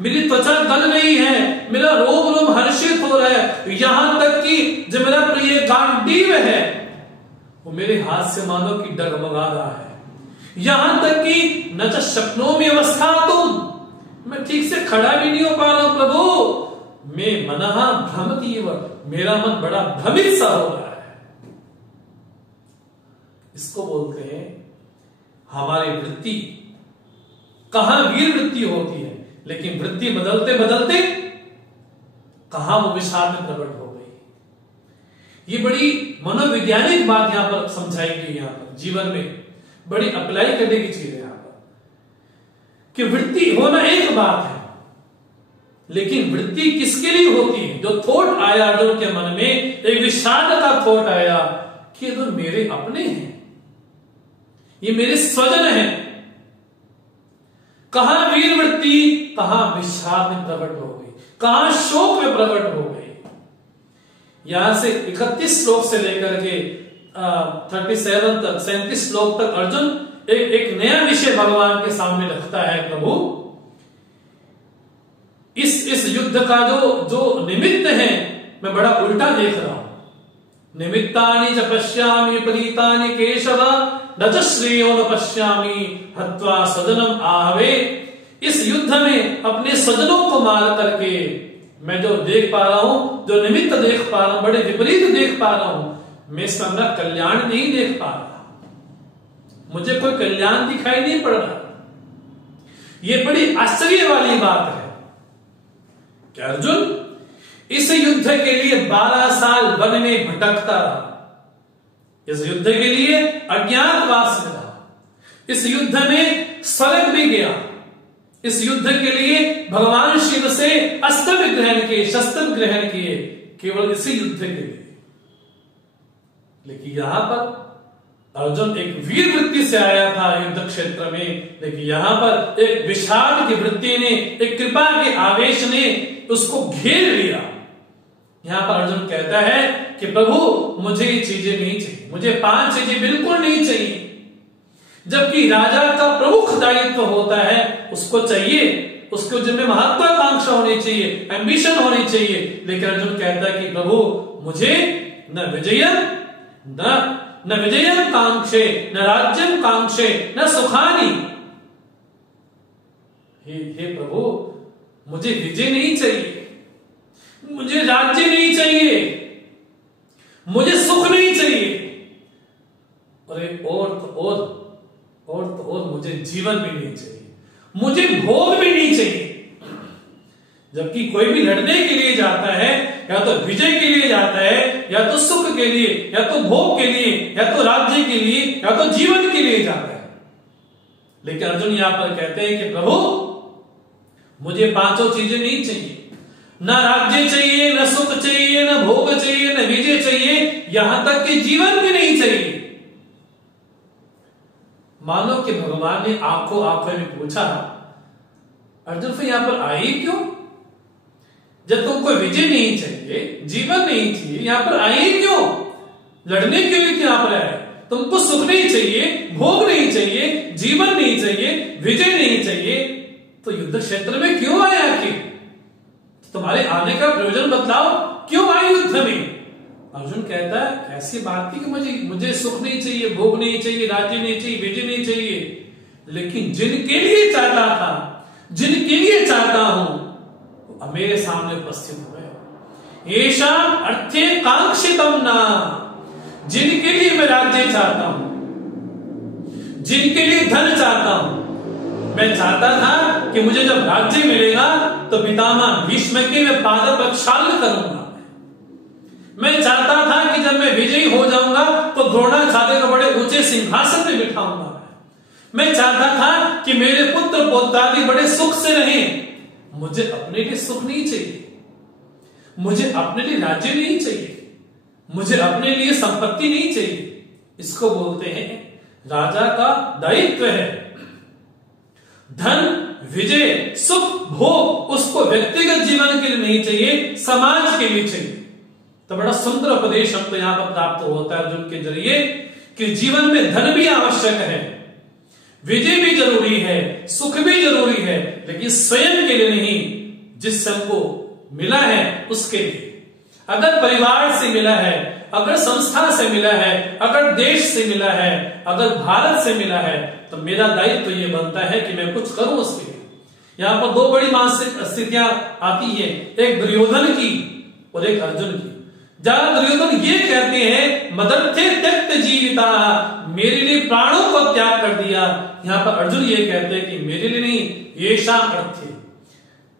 मेरी त्वचा गल रही है, मेरा रोम रोम हर्षित हो रहा है, यहां तक कि जो मेरा प्रिय गांडीव है वो मेरे हाथ से मानो कि डगमगा रहा है, यहां तक कि न च शक्नोम्य अवस्थातुं, मैं ठीक से खड़ा भी नहीं हो पा रहा हूं प्रभु, मैं मनः भ्रमतीव, मेरा मन बड़ा भ्रमित सा हो रहा है। इसको बोलते हैं हमारी वृत्ति। कहां वीर वृत्ति होती है, लेकिन वृत्ति बदलते बदलते कहां वो विषाद में प्रकट हो गई। ये बड़ी मनोवैज्ञानिक बात यहां पर समझाई गई, यहां पर जीवन में बड़ी अप्लाई करने की चीज है यहां पर कि वृत्ति होना एक बात है, लेकिन वृत्ति किसके लिए होती है? जो थॉट आया अर्जुन के मन में, एक विषाद का थॉट आया कि ये तो मेरे अपने हैं, ये मेरे स्वजन हैं। कहां वीर वृत्ति, कहां विषाद में प्रकट हो गई, कहां शोक में प्रकट हो गई। यहां से 31 श्लोक से लेकर के 37 तक, 37 श्लोक तक अर्जुन एक नया विषय भगवान के सामने रखता है। प्रभु इस युद्ध का जो निमित्त है मैं बड़ा उल्टा देख रहा हूं। निमित्तानि च पश्यामि विपरीतानि केशव न च श्रेयो न पश्यामि हत्वा स्वजनम आहवे। इस युद्ध में अपने स्वजनों को मार करके मैं जो देख पा रहा हूं, जो निमित्त देख पा रहा हूं, बड़े विपरीत देख पा रहा हूं, मैं इसका कल्याण नहीं देख पा रहा, मुझे कोई कल्याण दिखाई नहीं पड़ रहा। यह बड़ी आश्चर्य वाली बात है कि अर्जुन इस युद्ध के लिए 12 साल वन में भटकता रहा, इस युद्ध के लिए अज्ञातवास में रहा, इस युद्ध में स्वर्ग भी गया, इस युद्ध के लिए भगवान शिव से अस्त्र ग्रहण किए, शस्त्र ग्रहण किए, केवल इसी युद्ध के लिए। लेकिन यहां पर अर्जुन एक वीर वृत्ति से आया था युद्ध क्षेत्र में, लेकिन यहां पर एक विषाद की वृत्ति ने, एक कृपा के आवेश ने उसको घेर लिया। यहां पर अर्जुन कहता है कि प्रभु मुझे ये चीजें नहीं चाहिए, मुझे 5 चीजें बिल्कुल नहीं चाहिए। जबकि राजा का प्रमुख दायित्व होता है, उसको चाहिए, उसको जिनमें महत्वाकांक्षा होनी चाहिए, एम्बिशन होनी चाहिए। लेकिन अर्जुन कहता है कि प्रभु मुझे न विजयम कांक्षे न राज्यम कांक्षे न सुखानी। हे प्रभु मुझे विजय नहीं चाहिए, मुझे राज्य नहीं चाहिए, मुझे सुख नहीं चाहिए, और मुझे जीवन भी नहीं चाहिए, मुझे भोग भी नहीं चाहिए। जबकि कोई भी लड़ने के लिए जाता है, या तो विजय के लिए जाता है, या तो सुख के लिए, या तो भोग के लिए, या तो राज्य के लिए, या तो जीवन के लिए जाता है। लेकिन अर्जुन यहां पर कहते हैं कि प्रभु मुझे पांचों चीजें नहीं चाहिए, न राज्य चाहिए, न सुख चाहिए, न भोग चाहिए, न विजय चाहिए, यहां तक कि जीवन भी नहीं चाहिए। मानो कि भगवान ने आंखों आंखों में पूछा, अर्जुन फिर यहां पर आई क्यों? जब तुमको विजय नहीं चाहिए, जीवन नहीं चाहिए, यहां पर आई क्यों? लड़ने के लिए यहां पर आए? तुमको सुख नहीं चाहिए, भोग नहीं चाहिए, जीवन नहीं चाहिए, विजय नहीं चाहिए, तो युद्ध क्षेत्र में क्यों आए आखिर? तुम्हारे आने का प्रयोजन बतलाओ, क्यों आए युद्ध में? अर्जुन कहता है ऐसी बात थी कि मुझे सुख नहीं चाहिए, भोग नहीं चाहिए, राज्य नहीं चाहिए, विजय नहीं चाहिए, लेकिन जिनके लिए चाहता था, जिनके लिए चाहता हूं, मेरे सामने उपस्थित हुए। येषाम् अर्थे कांक्षितम् न, जिनके लिए मैं राज्य चाहता हूं, जिनके लिए धन चाहता हूं। मैं चाहता था कि मुझे जब राज्य मिलेगा तो पितामह भीष्म के मैं पाद प्रक्षालन करूंगा। मैं चाहता था कि जब मैं विजयी हो जाऊंगा तो द्रोणाचार्य को बड़े ऊंचे सिंहासन में बिठाऊंगा। मैं चाहता था कि मेरे पुत्र पौत्रादि बड़े सुख से रहें। मुझे अपने लिए सुख नहीं चाहिए, मुझे अपने लिए राज्य नहीं चाहिए, मुझे अपने लिए संपत्ति नहीं चाहिए। इसको बोलते हैं राजा का दायित्व है धन, विजय, सुख, भोग उसको व्यक्तिगत जीवन के लिए नहीं चाहिए, समाज के लिए चाहिए। तो बड़ा सुंदर उपदेश हमको यहां पर प्राप्त होता है अर्जुन के जरिए कि जीवन में धन भी आवश्यक है, विजय भी जरूरी है, सुख भी जरूरी है, लेकिन स्वयं के लिए नहीं, जिससे हमको मिला है उसके लिए। अगर परिवार से मिला है, अगर संस्था से मिला है, अगर देश से मिला है, अगर भारत से मिला है, तो मेरा दायित्व तो ये बनता है कि मैं कुछ करूं उसके लिए। यहां पर दो बड़ी मानसिक स्थितियां आती है, एक दुर्योधन की और एक अर्जुन की। जहां दुर्योधन ये कहते हैं मदर्थे त्यक्त जीविता, मेरे लिए प्राणों को त्याग कर दिया, यहां पर अर्जुन ये कहते हैं कि मेरे लिए नहीं, येषाम् अर्थे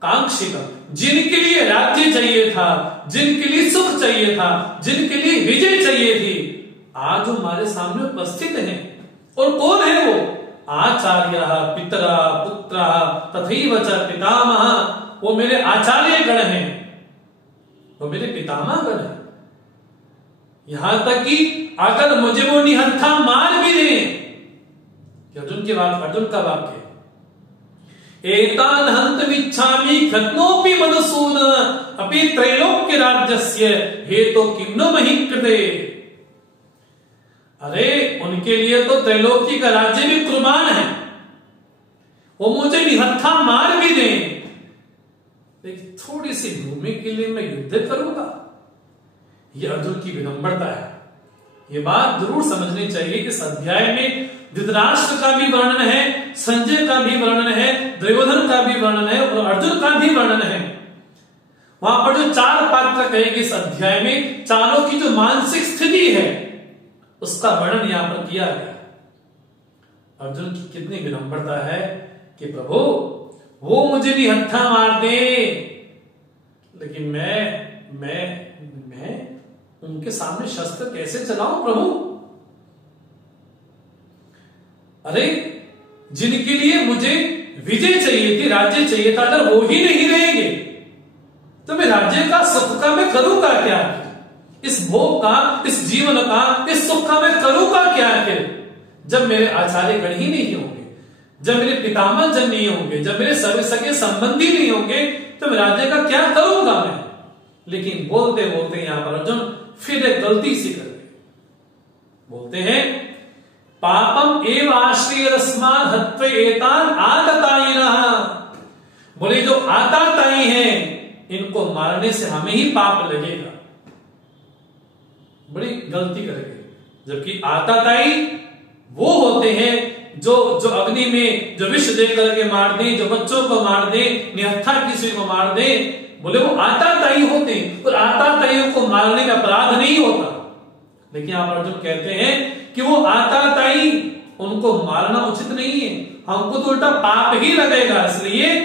कांक्षितम्, जिनके लिए राज्य चाहिए था, जिनके लिए सुख चाहिए था, जिनके लिए विजय चाहिए थी, आज हमारे सामने उपस्थित हैं। और कौन है वो? आचार्य पितरा पुत्र तथैव च पितामह, वो मेरे आचार्य गण हैं, वो मेरे पितामह गण हैं। यहां तक कि अगर मुझे वो निहत्था मार भी दे, अर्जुन का वाक्य, एतान हन्तमिच्छामि खत्नोपि मधुसूदन अपि त्रैलोक्य राज्यस्य हेतो किं नो महि कृते। अरे उनके लिए तो त्रैलोक्य का राज्य भी कुर्बान है, वो मुझे निहत्था मार भी दें, लेकिन थोड़ी सी भूमि के लिए मैं युद्ध करूंगा। यह अर्जुन की विनम्रता है। यह बात जरूर समझनी चाहिए कि इस अध्याय में धृतराष्ट्र का भी वर्णन है, संजय का भी वर्णन है, दुर्योधन का भी वर्णन है और अर्जुन का भी वर्णन है। वहां पर जो चार पात्र कहे इस अध्याय में, चारों की जो मानसिक स्थिति है उसका वर्णन यहां पर किया गया। अर्जुन की कितनी विनम्रता है कि प्रभु वो मुझे भी हत्था मार दे, लेकिन मैं उनके सामने शस्त्र कैसे चलाऊं प्रभु? अरे जिनके लिए मुझे विजय चाहिए थी, राज्य चाहिए था, अगर वो ही नहीं रहेंगे तो मैं राज्य का सुख का मैं करूंगा क्या? इस भोग का, इस जीवन का, इस सुख का मैं करूंगा क्या आखिर? जब मेरे आचार्य गण ही नहीं होंगे, जब मेरे पितामह जन नहीं होंगे, जब मेरे सगे सगे संबंधी नहीं होंगे, तो मैं राज्य का क्या करूंगा मैं? लेकिन बोलते बोलते यहां पर अर्जुन फिर एक गलती सी कर गए। बोलते हैं पापम एव आश्रयस्मान् हत्वा एतान् आततायिनः, बोले जो आततायी हैं इनको मारने से हमें ही पाप लगेगा। बड़ी गलती कर गए। जबकि आततायी वो होते हैं जो अग्नि में जो विष दे करके मार दे, जो बच्चों को मार दे, निहत्था किसी को मार दे, बोले वो आततायी होते हैं और आतताइयों को मारने का अपराध नहीं होता। लेकिन आप अर्जुन कहते हैं कि वो आततायी, उनको मारना उचित नहीं है, हमको तो उल्टा पाप ही लगेगा। इसलिए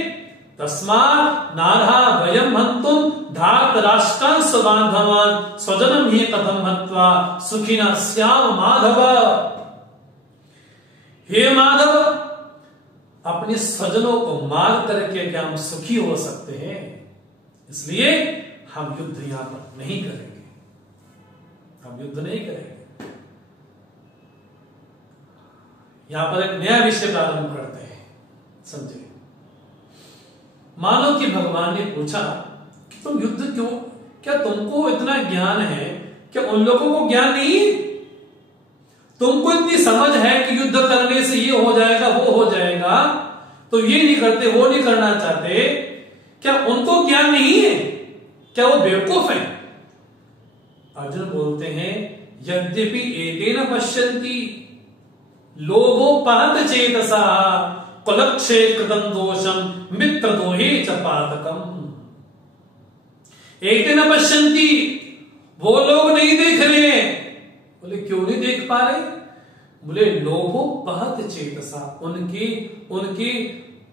तस्मात् नारहा वयम् हन्तुम् धार्त राष्ट्रान् स्वबान्धवान् स्वजनम् हि कथम् हत्वा सुखिनः स्याम माधव। हे माधव, अपने स्वजनों को मार करके क्या हम सुखी हो सकते हैं? इसलिए हम युद्ध यहां पर नहीं करेंगे, हम युद्ध नहीं करेंगे। यहां पर एक नया विषय प्रारंभ करते हैं, समझे। मानो कि भगवान ने पूछा कि तुम युद्ध क्यों, क्या तुमको इतना ज्ञान है, क्या उन लोगों को ज्ञान नहीं? तुमको इतनी समझ है कि युद्ध करने से ये हो जाएगा, वो हो जाएगा, तो ये नहीं करते, वो नहीं करना चाहते, क्या उनको ज्ञान नहीं है? क्या वो बेवकूफ है? अर्जुन बोलते हैं यद्यपि एतेन पश्यन्ति लोभोपहत चेतसा कुलक्षे कृतं दोषम मित्रद्रोहे च पातकम्। एतेन पश्यन्ति, वो लोग नहीं देख रहे। बोले क्यों नहीं देख पा रहे? बोले लोभोपहत चेतसा, उनकी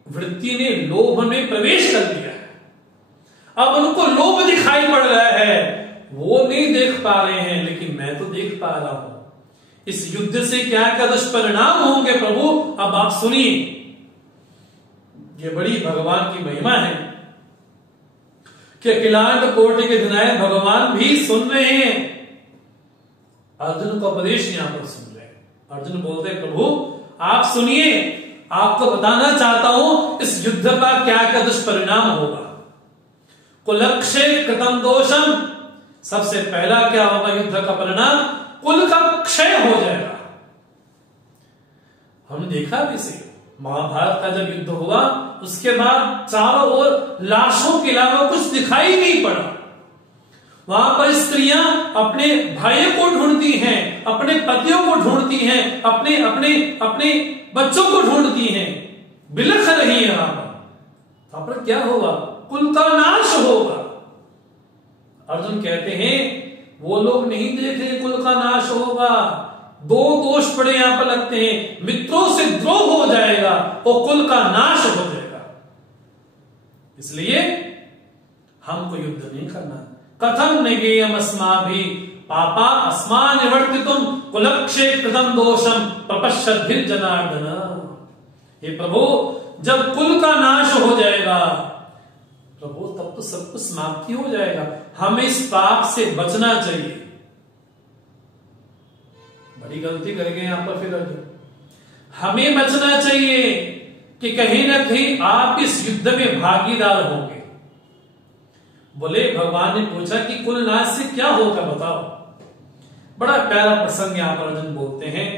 वृत्ति ने लोभ में प्रवेश कर लिया है। अब उनको लोभ दिखाई पड़ रहा है, वो नहीं देख पा रहे हैं, लेकिन मैं तो देख पा रहा हूं। इस युद्ध से क्या क्या दुष्परिणाम होंगे प्रभु, अब आप सुनिए। ये बड़ी भगवान की महिमा है कि अखिलांड कोटि के विनायक भगवान भी सुन रहे हैं, अर्जुन का उपदेश यहां पर सुन रहे हैं। अर्जुन बोलते हैं प्रभु आप सुनिए, आपको बताना चाहता हूं इस युद्ध का क्या क्या दुष्परिणाम होगा। कुलक्षे कृतं दोषम, सबसे पहला क्या होगा युद्ध का परिणाम? कुल का क्षय हो जाएगा। हमने देखा भी इसे, महाभारत का जब युद्ध हुआ उसके बाद चारों ओर लाशों के अलावा कुछ दिखाई नहीं पड़ा। वहां पर स्त्रियां अपने भाइयों को ढूंढती हैं, अपने पतियों को ढूंढती हैं, अपने अपने अपने बच्चों को ढूंढती हैं, बिलख रही है। वहां पर क्या होगा? कुल का नाश होगा। अर्जुन कहते हैं वो लोग नहीं देख रहे कुल का नाश होगा। दो दोष पड़े यहां पर लगते हैं, मित्रों से द्रोह हो जाएगा और कुल का नाश हो जाएगा। इसलिए हमको युद्ध नहीं करना। कथम निगेयम अस्माभिः पापा अस्मा निवर्तितुम कुलक्षे कृतं दोषम प्रपश्यद्भिः जनार्दन। हे प्रभु जब कुल का नाश हो जाएगा प्रभु तब तो सब कुछ समाप्ति हो जाएगा। हमें इस पाप से बचना चाहिए। बड़ी गलती करेंगे यहां पर फिर अर्जुन, हमें बचना चाहिए कि कहीं ना कहीं आप इस युद्ध में भागीदार होंगे। बोले भगवान ने पूछा कि कुल नाश से क्या होगा बताओ। बड़ा प्यारा प्रसंग यहां पर अर्जुन बोलते हैं,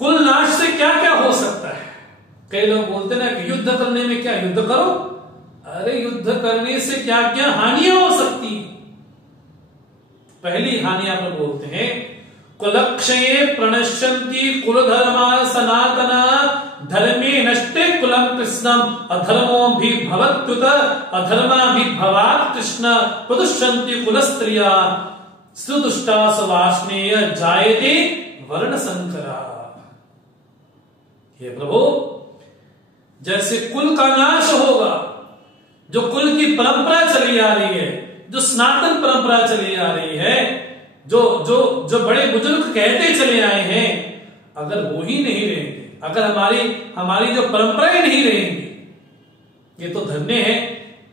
कुल नाश से क्या क्या हो सकता है। कई लोग बोलते ना कि युद्ध करने में क्या, युद्ध करो। अरे युद्ध करने से क्या क्या हानियां हो सकती। पहली हानि आप बोलते हैं कुलक्षये प्रणश्यन्ति कुलधर्मा सनातना धर्मे नष्टे कुलम कृष्णम अधर्मो भी भवत्युत अधर्मा भी भवात् कृष्ण प्रदुष्यन्ति कुलस्त्रिया सुदुष्टा सवाष्णेय जायते वर्ण संकरा। हे प्रभु जैसे कुल का नाश होगा, जो कुल की परंपरा चली आ रही है, जो सनातन परंपरा चली आ रही है, जो जो जो बड़े बुजुर्ग कहते चले आए हैं, अगर वो ही नहीं रहेंगे, अगर हमारी जो परंपराएं नहीं रहेंगी। ये तो धन्य है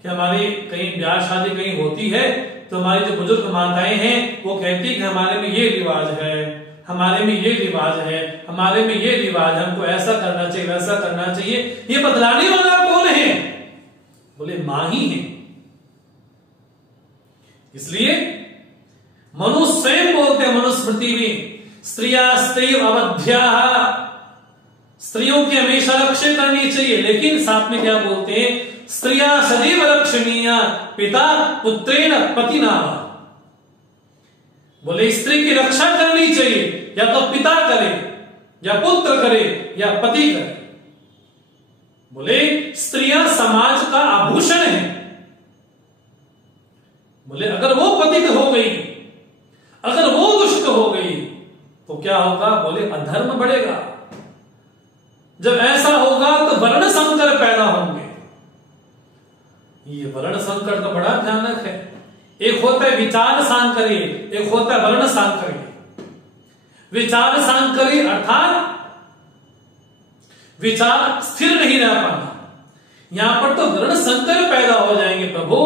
कि हमारी कहीं ब्याह शादी कहीं होती है तो हमारी जो बुजुर्ग माताएं हैं वो कहती कि हमारे में ये रिवाज है, हमारे में ये रिवाज है, हमारे में ये रिवाज है, हमको ऐसा करना चाहिए, वैसा करना चाहिए। ये बदलाने वाला कौन है? बोले मां ही है। इसलिए मनुष्य स्वयं बोलते हैं, मनुस्मृति में स्त्रिया स्त्री अवध्या, स्त्रियों की हमेशा रक्षा करनी चाहिए। लेकिन साथ में क्या बोलते हैं, स्त्रिया सदैव रक्षणीय पिता पुत्रेण पतिना। बोले स्त्री की रक्षा करनी चाहिए, या तो पिता करे या पुत्र करे या पति करे। बोले स्त्रियां समाज का आभूषण है। बोले अगर वो पतित हो गई, अगर वो दुष्ट हो गई तो क्या होगा? बोले अधर्म बढ़ेगा। जब ऐसा होगा तो वर्ण संकर पैदा होंगे। ये वर्ण संकर तो बड़ा भयानक है। एक होता है विचार सांकर्य, एक होता है वर्ण सांकर्य। विचार सांकर्य अर्थात विचार स्थिर नहीं रह पाना। यहां पर तो वर्ण संकर पैदा हो जाएंगे प्रभु।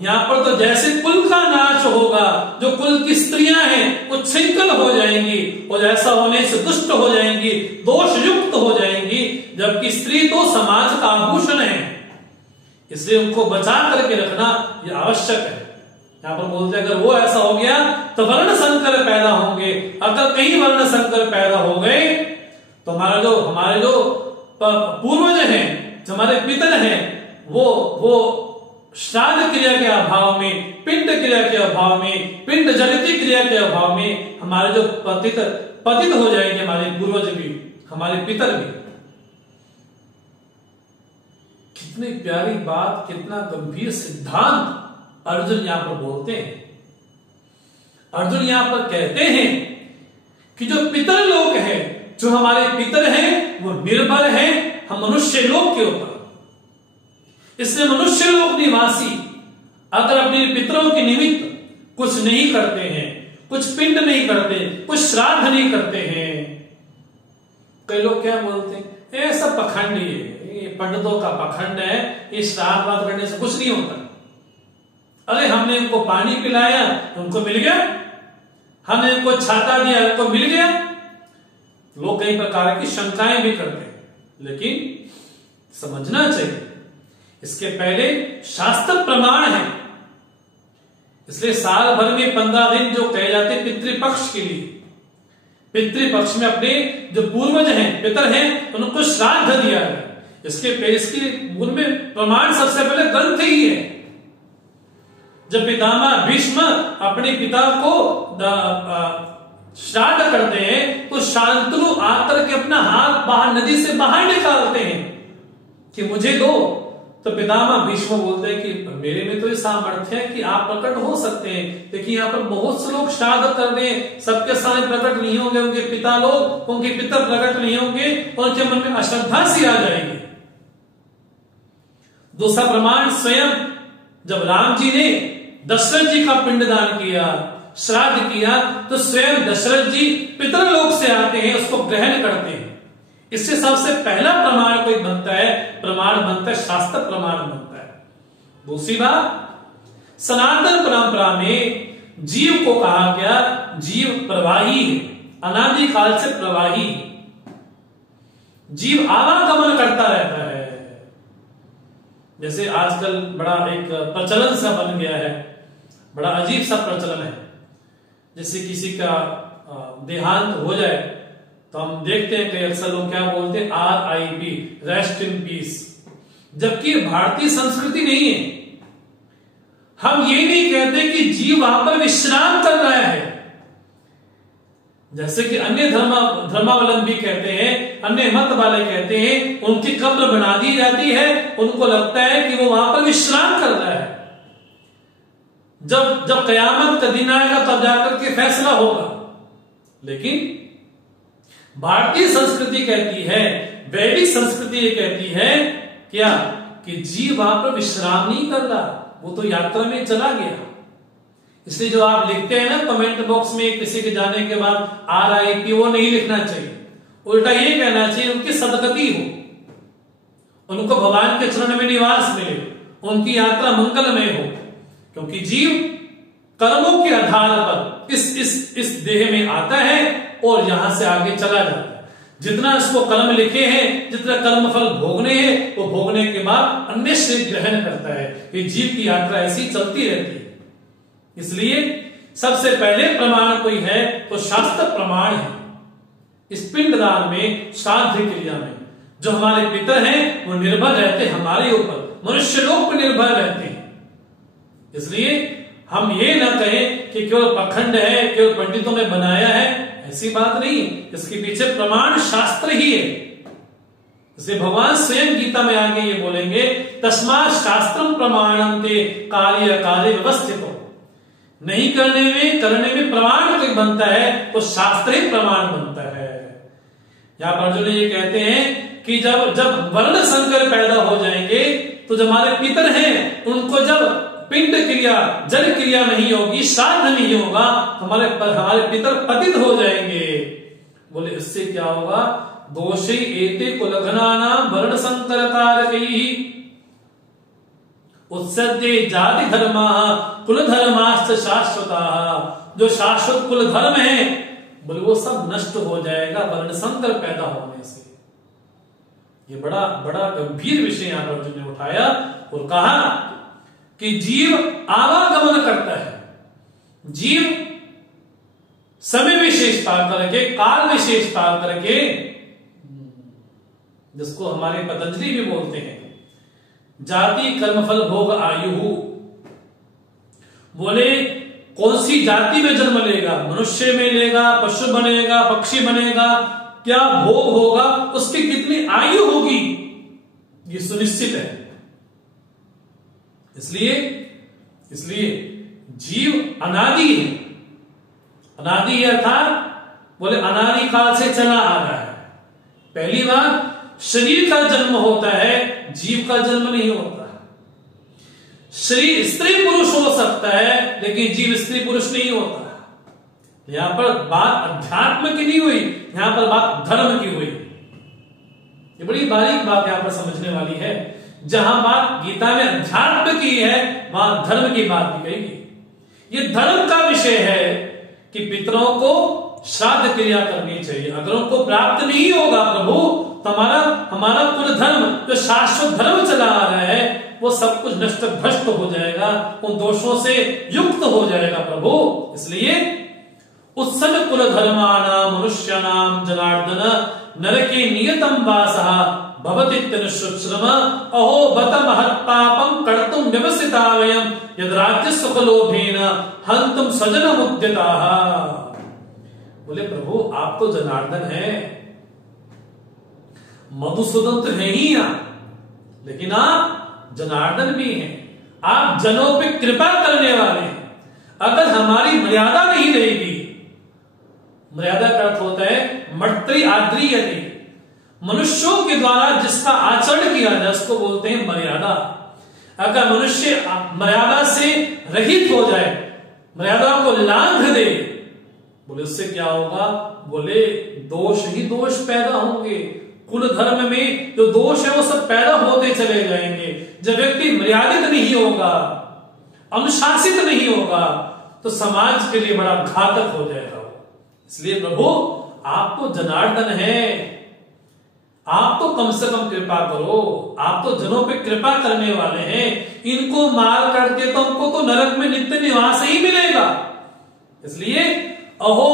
यहां पर तो जैसे कुल का नाश होगा, जो कुल की स्त्रियां हैं वो छिंकल हो जाएंगी और ऐसा होने से दुष्ट हो जाएंगी, दोष युक्त हो जाएंगी, जबकि स्त्री तो समाज का आभूषण है, इसलिए उनको बचा करके रखना यह आवश्यक है। यहां पर बोलते हैं अगर वो ऐसा हो गया तो वर्ण संकर पैदा होंगे। अगर कई वर्ण संकर पैदा हो गए तो हमारे जो पूर्वज हैं, जो हमारे पितर हैं, वो श्राद्ध क्रिया के अभाव में, पिंड क्रिया के अभाव में, पिंड जनित क्रिया के अभाव में हमारे जो पतित हो जाएंगे, हमारे पूर्वज भी, हमारे पितर भी। कितनी प्यारी बात, कितना गंभीर सिद्धांत अर्जुन यहां पर बोलते हैं। अर्जुन यहां पर कहते हैं कि जो पितर लोक है, जो हमारे पितर हैं, वो निर्भर हैं हम मनुष्य लोक के ऊपर। इसलिए मनुष्य लोक निवासी अगर अपने पितरों के निमित्त कुछ नहीं करते हैं, कुछ पिंड नहीं करते, कुछ श्राद्ध नहीं करते हैं, कई लोग क्या बोलते हैं, ऐसा पखंड ही है, ये पंडितों का पखंड है, ये श्राद्ध वाद करने से कुछ नहीं होता। अरे हमने उनको पानी पिलाया, उनको मिल गया, हमने उनको छाता दिया, उनको मिल गया। लोग कई प्रकार की शंकाएं भी करते हैं, लेकिन समझना चाहिए इसके पहले शास्त्र प्रमाण है। इसलिए साल भर में 15 दिन जो कहे जाते हैं पितृपक्ष के लिए, पितृपक्ष में अपने जो पूर्वज हैं, पितर हैं, उनको श्राद्ध दिया है। इसके मूल में प्रमाण सबसे पहले ग्रंथ ही है। जब पितामह भीष्म अपने पिता को श्राद्ध करते हैं तो शांतनु आकर के अपना हाथ बाहर नदी से बाहर निकालते हैं कि मुझे दो। तो पितामह भीष्म बोलते हैं कि मेरे में तो ये सामर्थ्य है कि आप प्रकट हो सकते हैं, लेकिन यहाँ पर बहुत से लोग श्राद्ध कर दें, सबके सामने प्रकट नहीं होंगे, उनके पिता लोग, उनके पितर प्रकट नहीं होंगे, उनके मन में अश्रद्धा सी आ जाएगी। दूसरा प्रमाण स्वयं जब राम जी ने दशरथ जी का पिंडदान किया, श्राद्ध किया, तो स्वयं दशरथ जी पितरलोक से आते हैं, उसको ग्रहण करते हैं। इससे सबसे पहला प्रमाण कोई बनता है, प्रमाण बनता है, शास्त्र प्रमाण बनता है। दूसरी बात, सनातन परंपरा में जीव को कहा गया जीव प्रवाही है, अनादि काल से प्रवाही। जीव आवागमन करता रहता है। जैसे आजकल बड़ा एक प्रचलन सा बन गया है, बड़ा अजीब सा प्रचलन है। जैसे किसी का देहांत हो जाए तो हम देखते हैं कि अक्सर लोग क्या बोलते हैं, RIP, रेस्ट इन पीस, जबकि भारतीय संस्कृति नहीं है। हम ये नहीं कहते कि जीव वहां पर विश्राम कर रहा है, जैसे कि अन्य धर्मावलंबी कहते हैं, अन्य मत वाले कहते हैं, उनकी कब्र बना दी जाती है, उनको लगता है कि वो वहां पर विश्राम कर रहा है। जब कयामत का दिन आएगा तब जाकर के फैसला होगा। लेकिन भारतीय संस्कृति कहती है, वैदिक संस्कृति ये कहती है क्या, कि जीव वहां पर विश्राम नहीं कर रहा, वो तो यात्रा में चला गया। इसलिए जो आप लिखते हैं ना कमेंट बॉक्स में किसी के जाने के बाद RIP, वो नहीं लिखना चाहिए। उल्टा ये कहना चाहिए उनकी सदगति हो, उनको भगवान के चरण में निवास मिले, उनकी यात्रा मंगलमय हो। क्योंकि जीव कर्मों के आधार पर इस देह में आता है और यहां से आगे चला जाता है। जितना इसको कर्म लिखे हैं, जितना कर्म फल भोगने हैं, वो भोगने के बाद अन्य शरीर ग्रहण करता है। ये जीव की यात्रा ऐसी चलती रहती है। इसलिए सबसे पहले प्रमाण कोई है तो शास्त्र प्रमाण है। इस पिंडदान में, श्राद्ध क्रिया में जो हमारे पितर हैं वो निर्भर रहते हमारे ऊपर, मनुष्य लोक पर निर्भर रहते हैं। इसलिए हम ये ना कहें कि केवल पखंड है, केवल पंडितों ने बनाया है, ऐसी बात नहीं। इसके पीछे प्रमाण शास्त्र ही है। इसलिए भगवान स्वयं गीता में आगे ये बोलेंगे, तस्मात् शास्त्रम प्रमाणन्ते कार्य कार्य व्यवस्थितो। नहीं करने में, करने में प्रमाण कोई बनता है तो शास्त्र ही प्रमाण बनता है। यहां पर अर्जुन ये कहते हैं कि जब वर्ण संकर पैदा हो जाएंगे तो जो हमारे पितर हैं उनको जब पिंड क्रिया, जल क्रिया नहीं होगी, श्राद्ध नहीं होगा, हमारे पितर पतित हो जाएंगे। बोले इससे क्या होगा, दोषे एते कुलघनानां वर्ण संकरकारकैः उत्सद्ये जाति धर्माः कुल धर्माश्च शाश्वताः। जो शाश्वत कुल धर्म है बोले वो सब नष्ट हो जाएगा वर्ण संकर पैदा होने से। ये बड़ा बड़ा गंभीर विषय यहां पर अर्जुन ने उठाया और कहा कि जीव आवागमन करता है, जीव समय विशेष पार करके, काल विशेष पार करके, जिसको हमारे पतंजलि भी बोलते हैं जाति कर्मफल भोग आयु। बोले कौन सी जाति में जन्म लेगा, मनुष्य में लेगा, पशु बनेगा, पक्षी बनेगा, क्या भोग होगा, उसकी कितनी आयु होगी, ये सुनिश्चित है। इसलिए जीव अनादि है। अनादि अर्थात बोले अनादि काल से चला आ रहा है। पहली बात शरीर का जन्म होता है, जीव का जन्म नहीं होता। शरीर स्त्री पुरुष हो सकता है लेकिन जीव स्त्री पुरुष नहीं होता। यहां पर बात अध्यात्म की नहीं हुई, यहां पर बात धर्म की हुई। ये बड़ी बारीक बात यहां पर समझने वाली है। जहां बात गीता में अध्यात्म की है वहां धर्म की बात भी कही। ये धर्म का विषय है कि पितरों को श्राद्ध क्रिया करनी चाहिए। अगर उनको प्राप्त नहीं होगा प्रभु तो हमारा कुल धर्म जो शाश्वत धर्म चला आ रहा है वो सब कुछ नष्ट भ्रष्ट हो जाएगा, उन दोषों से युक्त हो जाएगा प्रभु। इसलिए उत्सन कुल धर्माणां मनुष्याणां जनार्दन नरके नियतम वासः भवतीत्यनुश्रुतश्रम अहो बत महत् पापं कर्तुं व्यवसिता वयं यद् राज्य सुखलोभेन हन्तुं स्वजनमुद्यताः। बोले प्रभु आप तो जनार्दन है, मधुसूदन तो है ही आप, लेकिन आप जनार्दन भी हैं, आप जनों पे कृपा करने वाले हैं। अगर हमारी मर्यादा नहीं रहेगी, मर्यादा का अर्थ होता है मर्त्री आद्रियते, मनुष्यों के द्वारा जिसका आचरण किया जाए उसको बोलते हैं मर्यादा। अगर मनुष्य मर्यादा से रहित हो जाए, मर्यादा को लांघ दे, बोले उससे क्या होगा, बोले दोष ही दोष पैदा होंगे। कुल धर्म में जो दोष है वो सब पैदा होते चले जाएंगे। जब व्यक्ति मर्यादित नहीं होगा, अनुशासित नहीं होगा तो समाज के लिए बड़ा घातक हो जाएगा। इसलिए प्रभु आप तो जनार्दन है, आप तो कम से कम कृपा करो, आप तो जनों पे कृपा करने वाले हैं। इनको मार करके तो हमको तो नरक में नित्य निवास ही मिलेगा। इसलिए अहो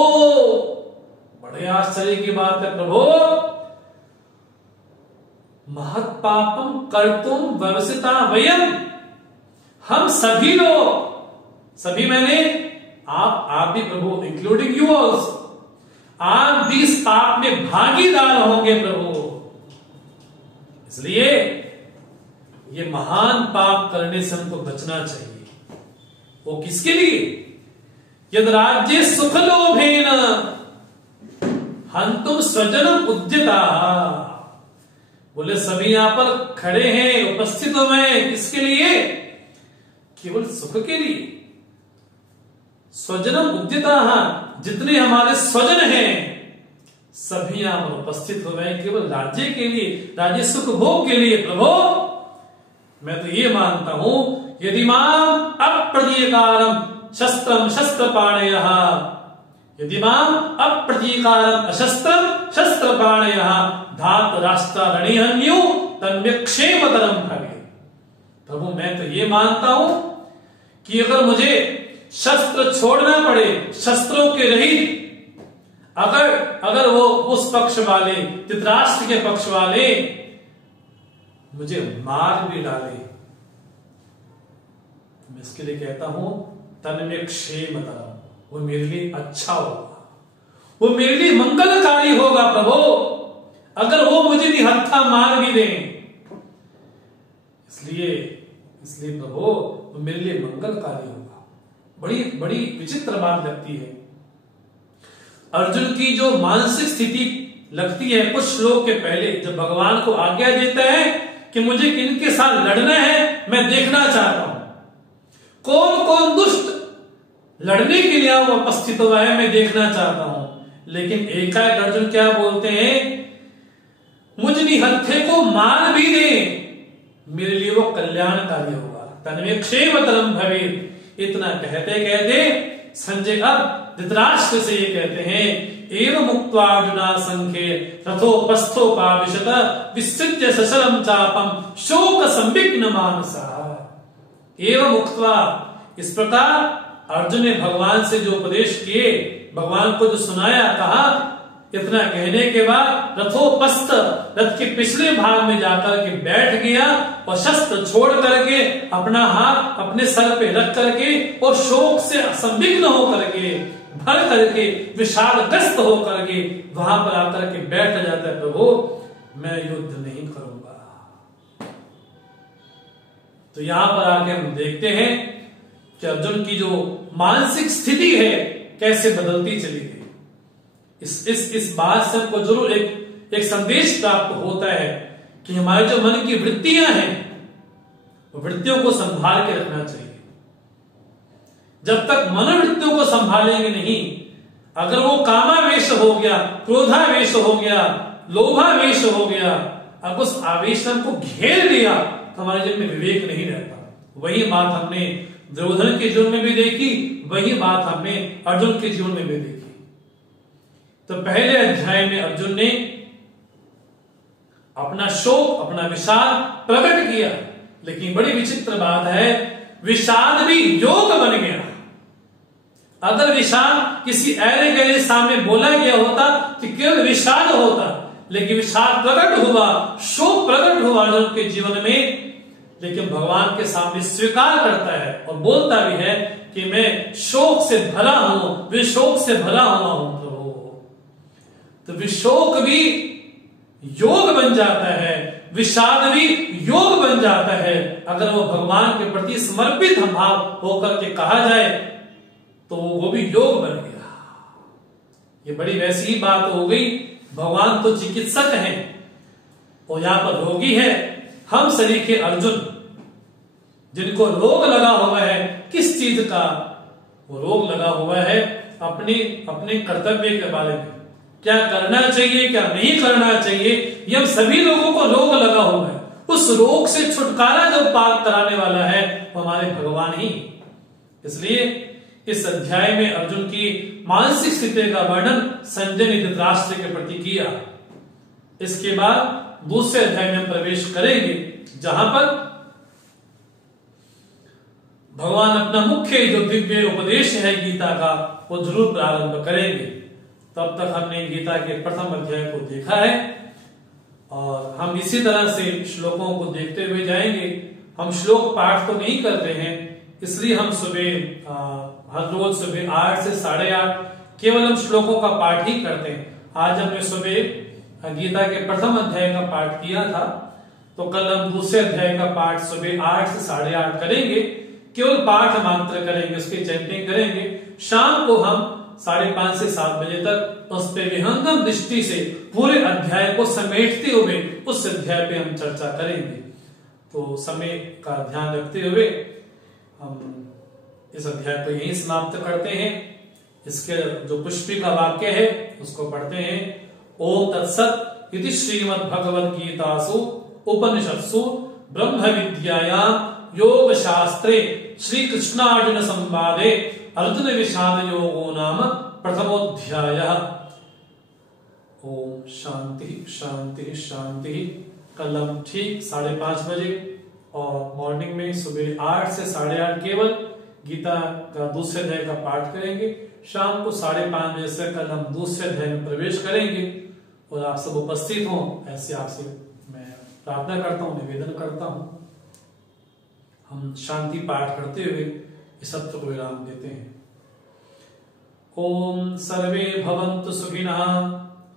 बड़े आश्चर्य की बात है प्रभु, महत् पापम कर्तुम व्यवसिता वयम, हम सभी लोग, सभी मैंने आप भी प्रभु इंक्लूडिंग यू ऑल्सो, आप भी इस पाप में भागीदार होंगे प्रभु। इसलिए ये महान पाप करने से हमको बचना चाहिए। वो किसके लिए, यद राज्य सुख लोभेन हन्तुम स्वजनम उद्यता। बोले सभी यहां पर खड़े हैं, उपस्थित हुए, किसके लिए, केवल सुख के लिए। स्वजनम उद्यता, जितने हमारे स्वजन हैं सभी यहां पर उपस्थित हुए हैं केवल राज्य के लिए, राज्य सुख भोग के लिए। प्रभु मैं तो ये मानता हूं यदि माम अप्रतीकारम शस्त्रम शस्त्र पाणयः, यदि माम अप्रतीकारम अशस्त्रम शस्त्र पाणयः धात राष्ट्र रणिहन्यु तन्मे क्षेमतरम भवे। प्रभु मैं तो ये मानता हूं कि अगर मुझे शस्त्र छोड़ना पड़े, शस्त्रों के रहित, अगर वो उस पक्ष वाले, धृतराष्ट्र के पक्ष वाले मुझे मार भी डाले, मैं इसके लिए कहता हूं तन्मे क्षेमतरम, वो मेरे लिए अच्छा होगा, वो मेरे लिए मंगलकारी होगा प्रभु। अगर वो मुझे निहत्था मार भी दें, इसलिए प्रभु वो मेरे लिए मंगलकारी होगा। बड़ी बड़ी विचित्र बात लगती है अर्जुन की जो मानसिक स्थिति लगती है कुछ श्लोक के पहले, जब भगवान को आज्ञा देता है कि मुझे किनके साथ लड़ना है मैं देखना चाहता हूं, कौन कौन दुष्ट लड़ने के लिए उपस्थित हुआ है मैं देखना चाहता हूं। लेकिन एकाएक अर्जुन क्या बोलते हैं मुझ निहत्थे को मार भी दे, मेरे लिए वो कल्याणकारी होगा। तन्मे क्षेमतरम भवेत्। इतना कहते कहते संजय अब धृतराष्ट्र से ये कहते हैं, एवं मुक्त्वा अर्जुना संख्ये रथोपस्थोपाविशत विसृज्य सशरम चापम शोक संविघ्न मानसा। एवं मुक्त्वा, इस प्रकार अर्जुन ने भगवान से जो उपदेश किए, भगवान को जो सुनाया, कहा, इतना कहने के बाद रथोपस्थ, रथ के पिछले भाग में जाकर के बैठ गया और शस्त्र छोड़ करके अपना हाथ अपने सर पे रख करके और शोक से संविघ्न होकर के, भर करके, विषादग्रस्त होकर के वहां पर आकर के बैठ जाता है, प्रभु मैं युद्ध नहीं करूंगा। तो यहां पर आके हम देखते हैं कि अर्जुन की जो मानसिक स्थिति है कैसे बदलती चली गई। इस बात से हमको जरूर एक संदेश प्राप्त होता है कि हमारे जो मन की वृत्तियां हैं, वृत्तियों को संभाल के रखना चाहिए। जब तक मनोवृत्तियों को संभालेंगे नहीं, अगर वो कामावेश हो गया, क्रोधावेश हो गया, लोभावेश हो गया, अब उस आवेश को घेर लिया तो हमारे जीवन में विवेक नहीं रहता। वही बात हमने दुर्योधन के जीवन में भी देखी, वही बात हमने अर्जुन के जीवन में भी देखी। तो पहले अध्याय में अर्जुन ने अपना शोक, अपना विषाद प्रकट किया, लेकिन बड़ी विचित्र बात है, विषाद भी योग बन गया। अगर विषाद किसी ऐरे गहरे सामने बोला गया होता तो केवल विषाद होता, लेकिन विषाद प्रकट हुआ, शोक प्रकट हुआ अर्जुन के जीवन में। लेकिन भगवान के सामने स्वीकार करता है और बोलता भी है कि मैं शोक से भरा हूं, विशोक से भरा हुआ हूं प्रभु। तो विशोक भी योग बन जाता है, विषाद भी योग बन जाता है, अगर वो भगवान के प्रति समर्पित भाव होकर के कहा जाए तो वो भी योग बन गया। ये बड़ी वैसी ही बात हो गई, भगवान तो चिकित्सक हैं और यहां पर रोगी है हम सरीखे अर्जुन, जिनको रोग लगा हुआ है। किस चीज का वो रोग लगा हुआ है? अपने कर्तव्य के बारे में, क्या करना चाहिए क्या नहीं करना चाहिए, ये हम सभी लोगों को रोग लगा हुआ है। उस रोग से छुटकारा जो पार कराने वाला है वो हमारे भगवान ही। इसलिए इस अध्याय में अर्जुन की मानसिक स्थिति का वर्णन संजय ने धृतराष्ट्र के प्रति किया। इसके बाद दूसरे अध्याय में हम प्रवेश करेंगे, जहां पर भगवान अपना मुख्य जो दिव्य उपदेश है गीता का वो जरूर प्रारंभ करेंगे। तब तक हमने गीता के प्रथम अध्याय को देखा है और हम इसी तरह से श्लोकों को देखते हुए जाएंगे। हम श्लोक पाठ तो नहीं करते हैं, इसलिए हम हर रोज सुबह 8 से 8:30 केवल हम श्लोकों का पाठ ही करते हैं। आज हमने सुबह गीता के प्रथम अध्याय का पाठ किया था, तो कल हम दूसरे अध्याय का पाठ सुबह 8 से 8:30 करेंगे। केवल पाठ मात्र करेंगे, उसकी चैंटिंग करेंगे। शाम को हम 5:30 से 7 बजे तक उस पे विहंगम दृष्टि से पूरे अध्याय को समेटते हुए उस अध्याय पे हम चर्चा करेंगे। तो समय का ध्यान रखते हुए हम इस अध्याय को यहीं समाप्त करते हैं। इसके जो पुष्पी का वाक्य है उसको पढ़ते हैं। ओम तत्सत इति श्रीमद् भगवद गीतासु उपनिषत्सु ब्रह्म विद्यायां योग शास्त्रे श्री कृष्णार्जुन संवादे अर्जुन विषाद योगो नाम प्रथमोध्यायः। ओम शांति शांति शांति। कल हम ठीक 5:30 बजे और मॉर्निंग में सुबह 8 से 8:30 केवल गीता का दूसरे अध्याय का पाठ करेंगे। शाम को 5:30 बजे से कल हम दूसरे अध्याय में प्रवेश करेंगे और आप सब उपस्थित हों, ऐसे आपसे मैं प्रार्थना करता हूं, निवेदन करता हूं। हम शांति पाठ करते हुए इस सत्र को विराम देते हैं। ओम सर्वे भवन्तु सुखिनः,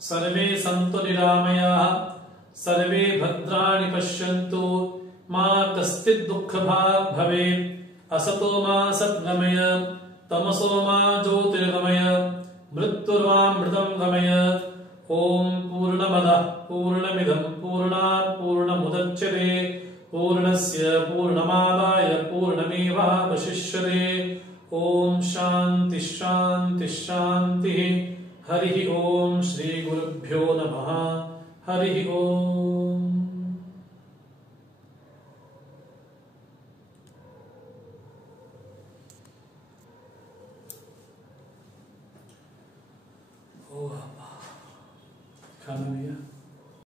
सर्वे सन्तु निरामयाः, सर्वे भद्राणि पश्यन्तु, मा कश्चित् दुःखभाग् भवेत्। असतो मा सद्गमय, तमसो मा ज्योतिर्गमय, मृत्युर्मामृतं गमय। ओम पूर्णमदः पूर्णमिदं पूर्णात् पूर्णमुदच्यते, पूर्णस्य पूर्णमादाय पूर्णमेवावशिष्यते। ओम शांति शांति शांति। हरि ओम। श्री गुरुभ्यो नमः। हरि ओम। खाना भैया।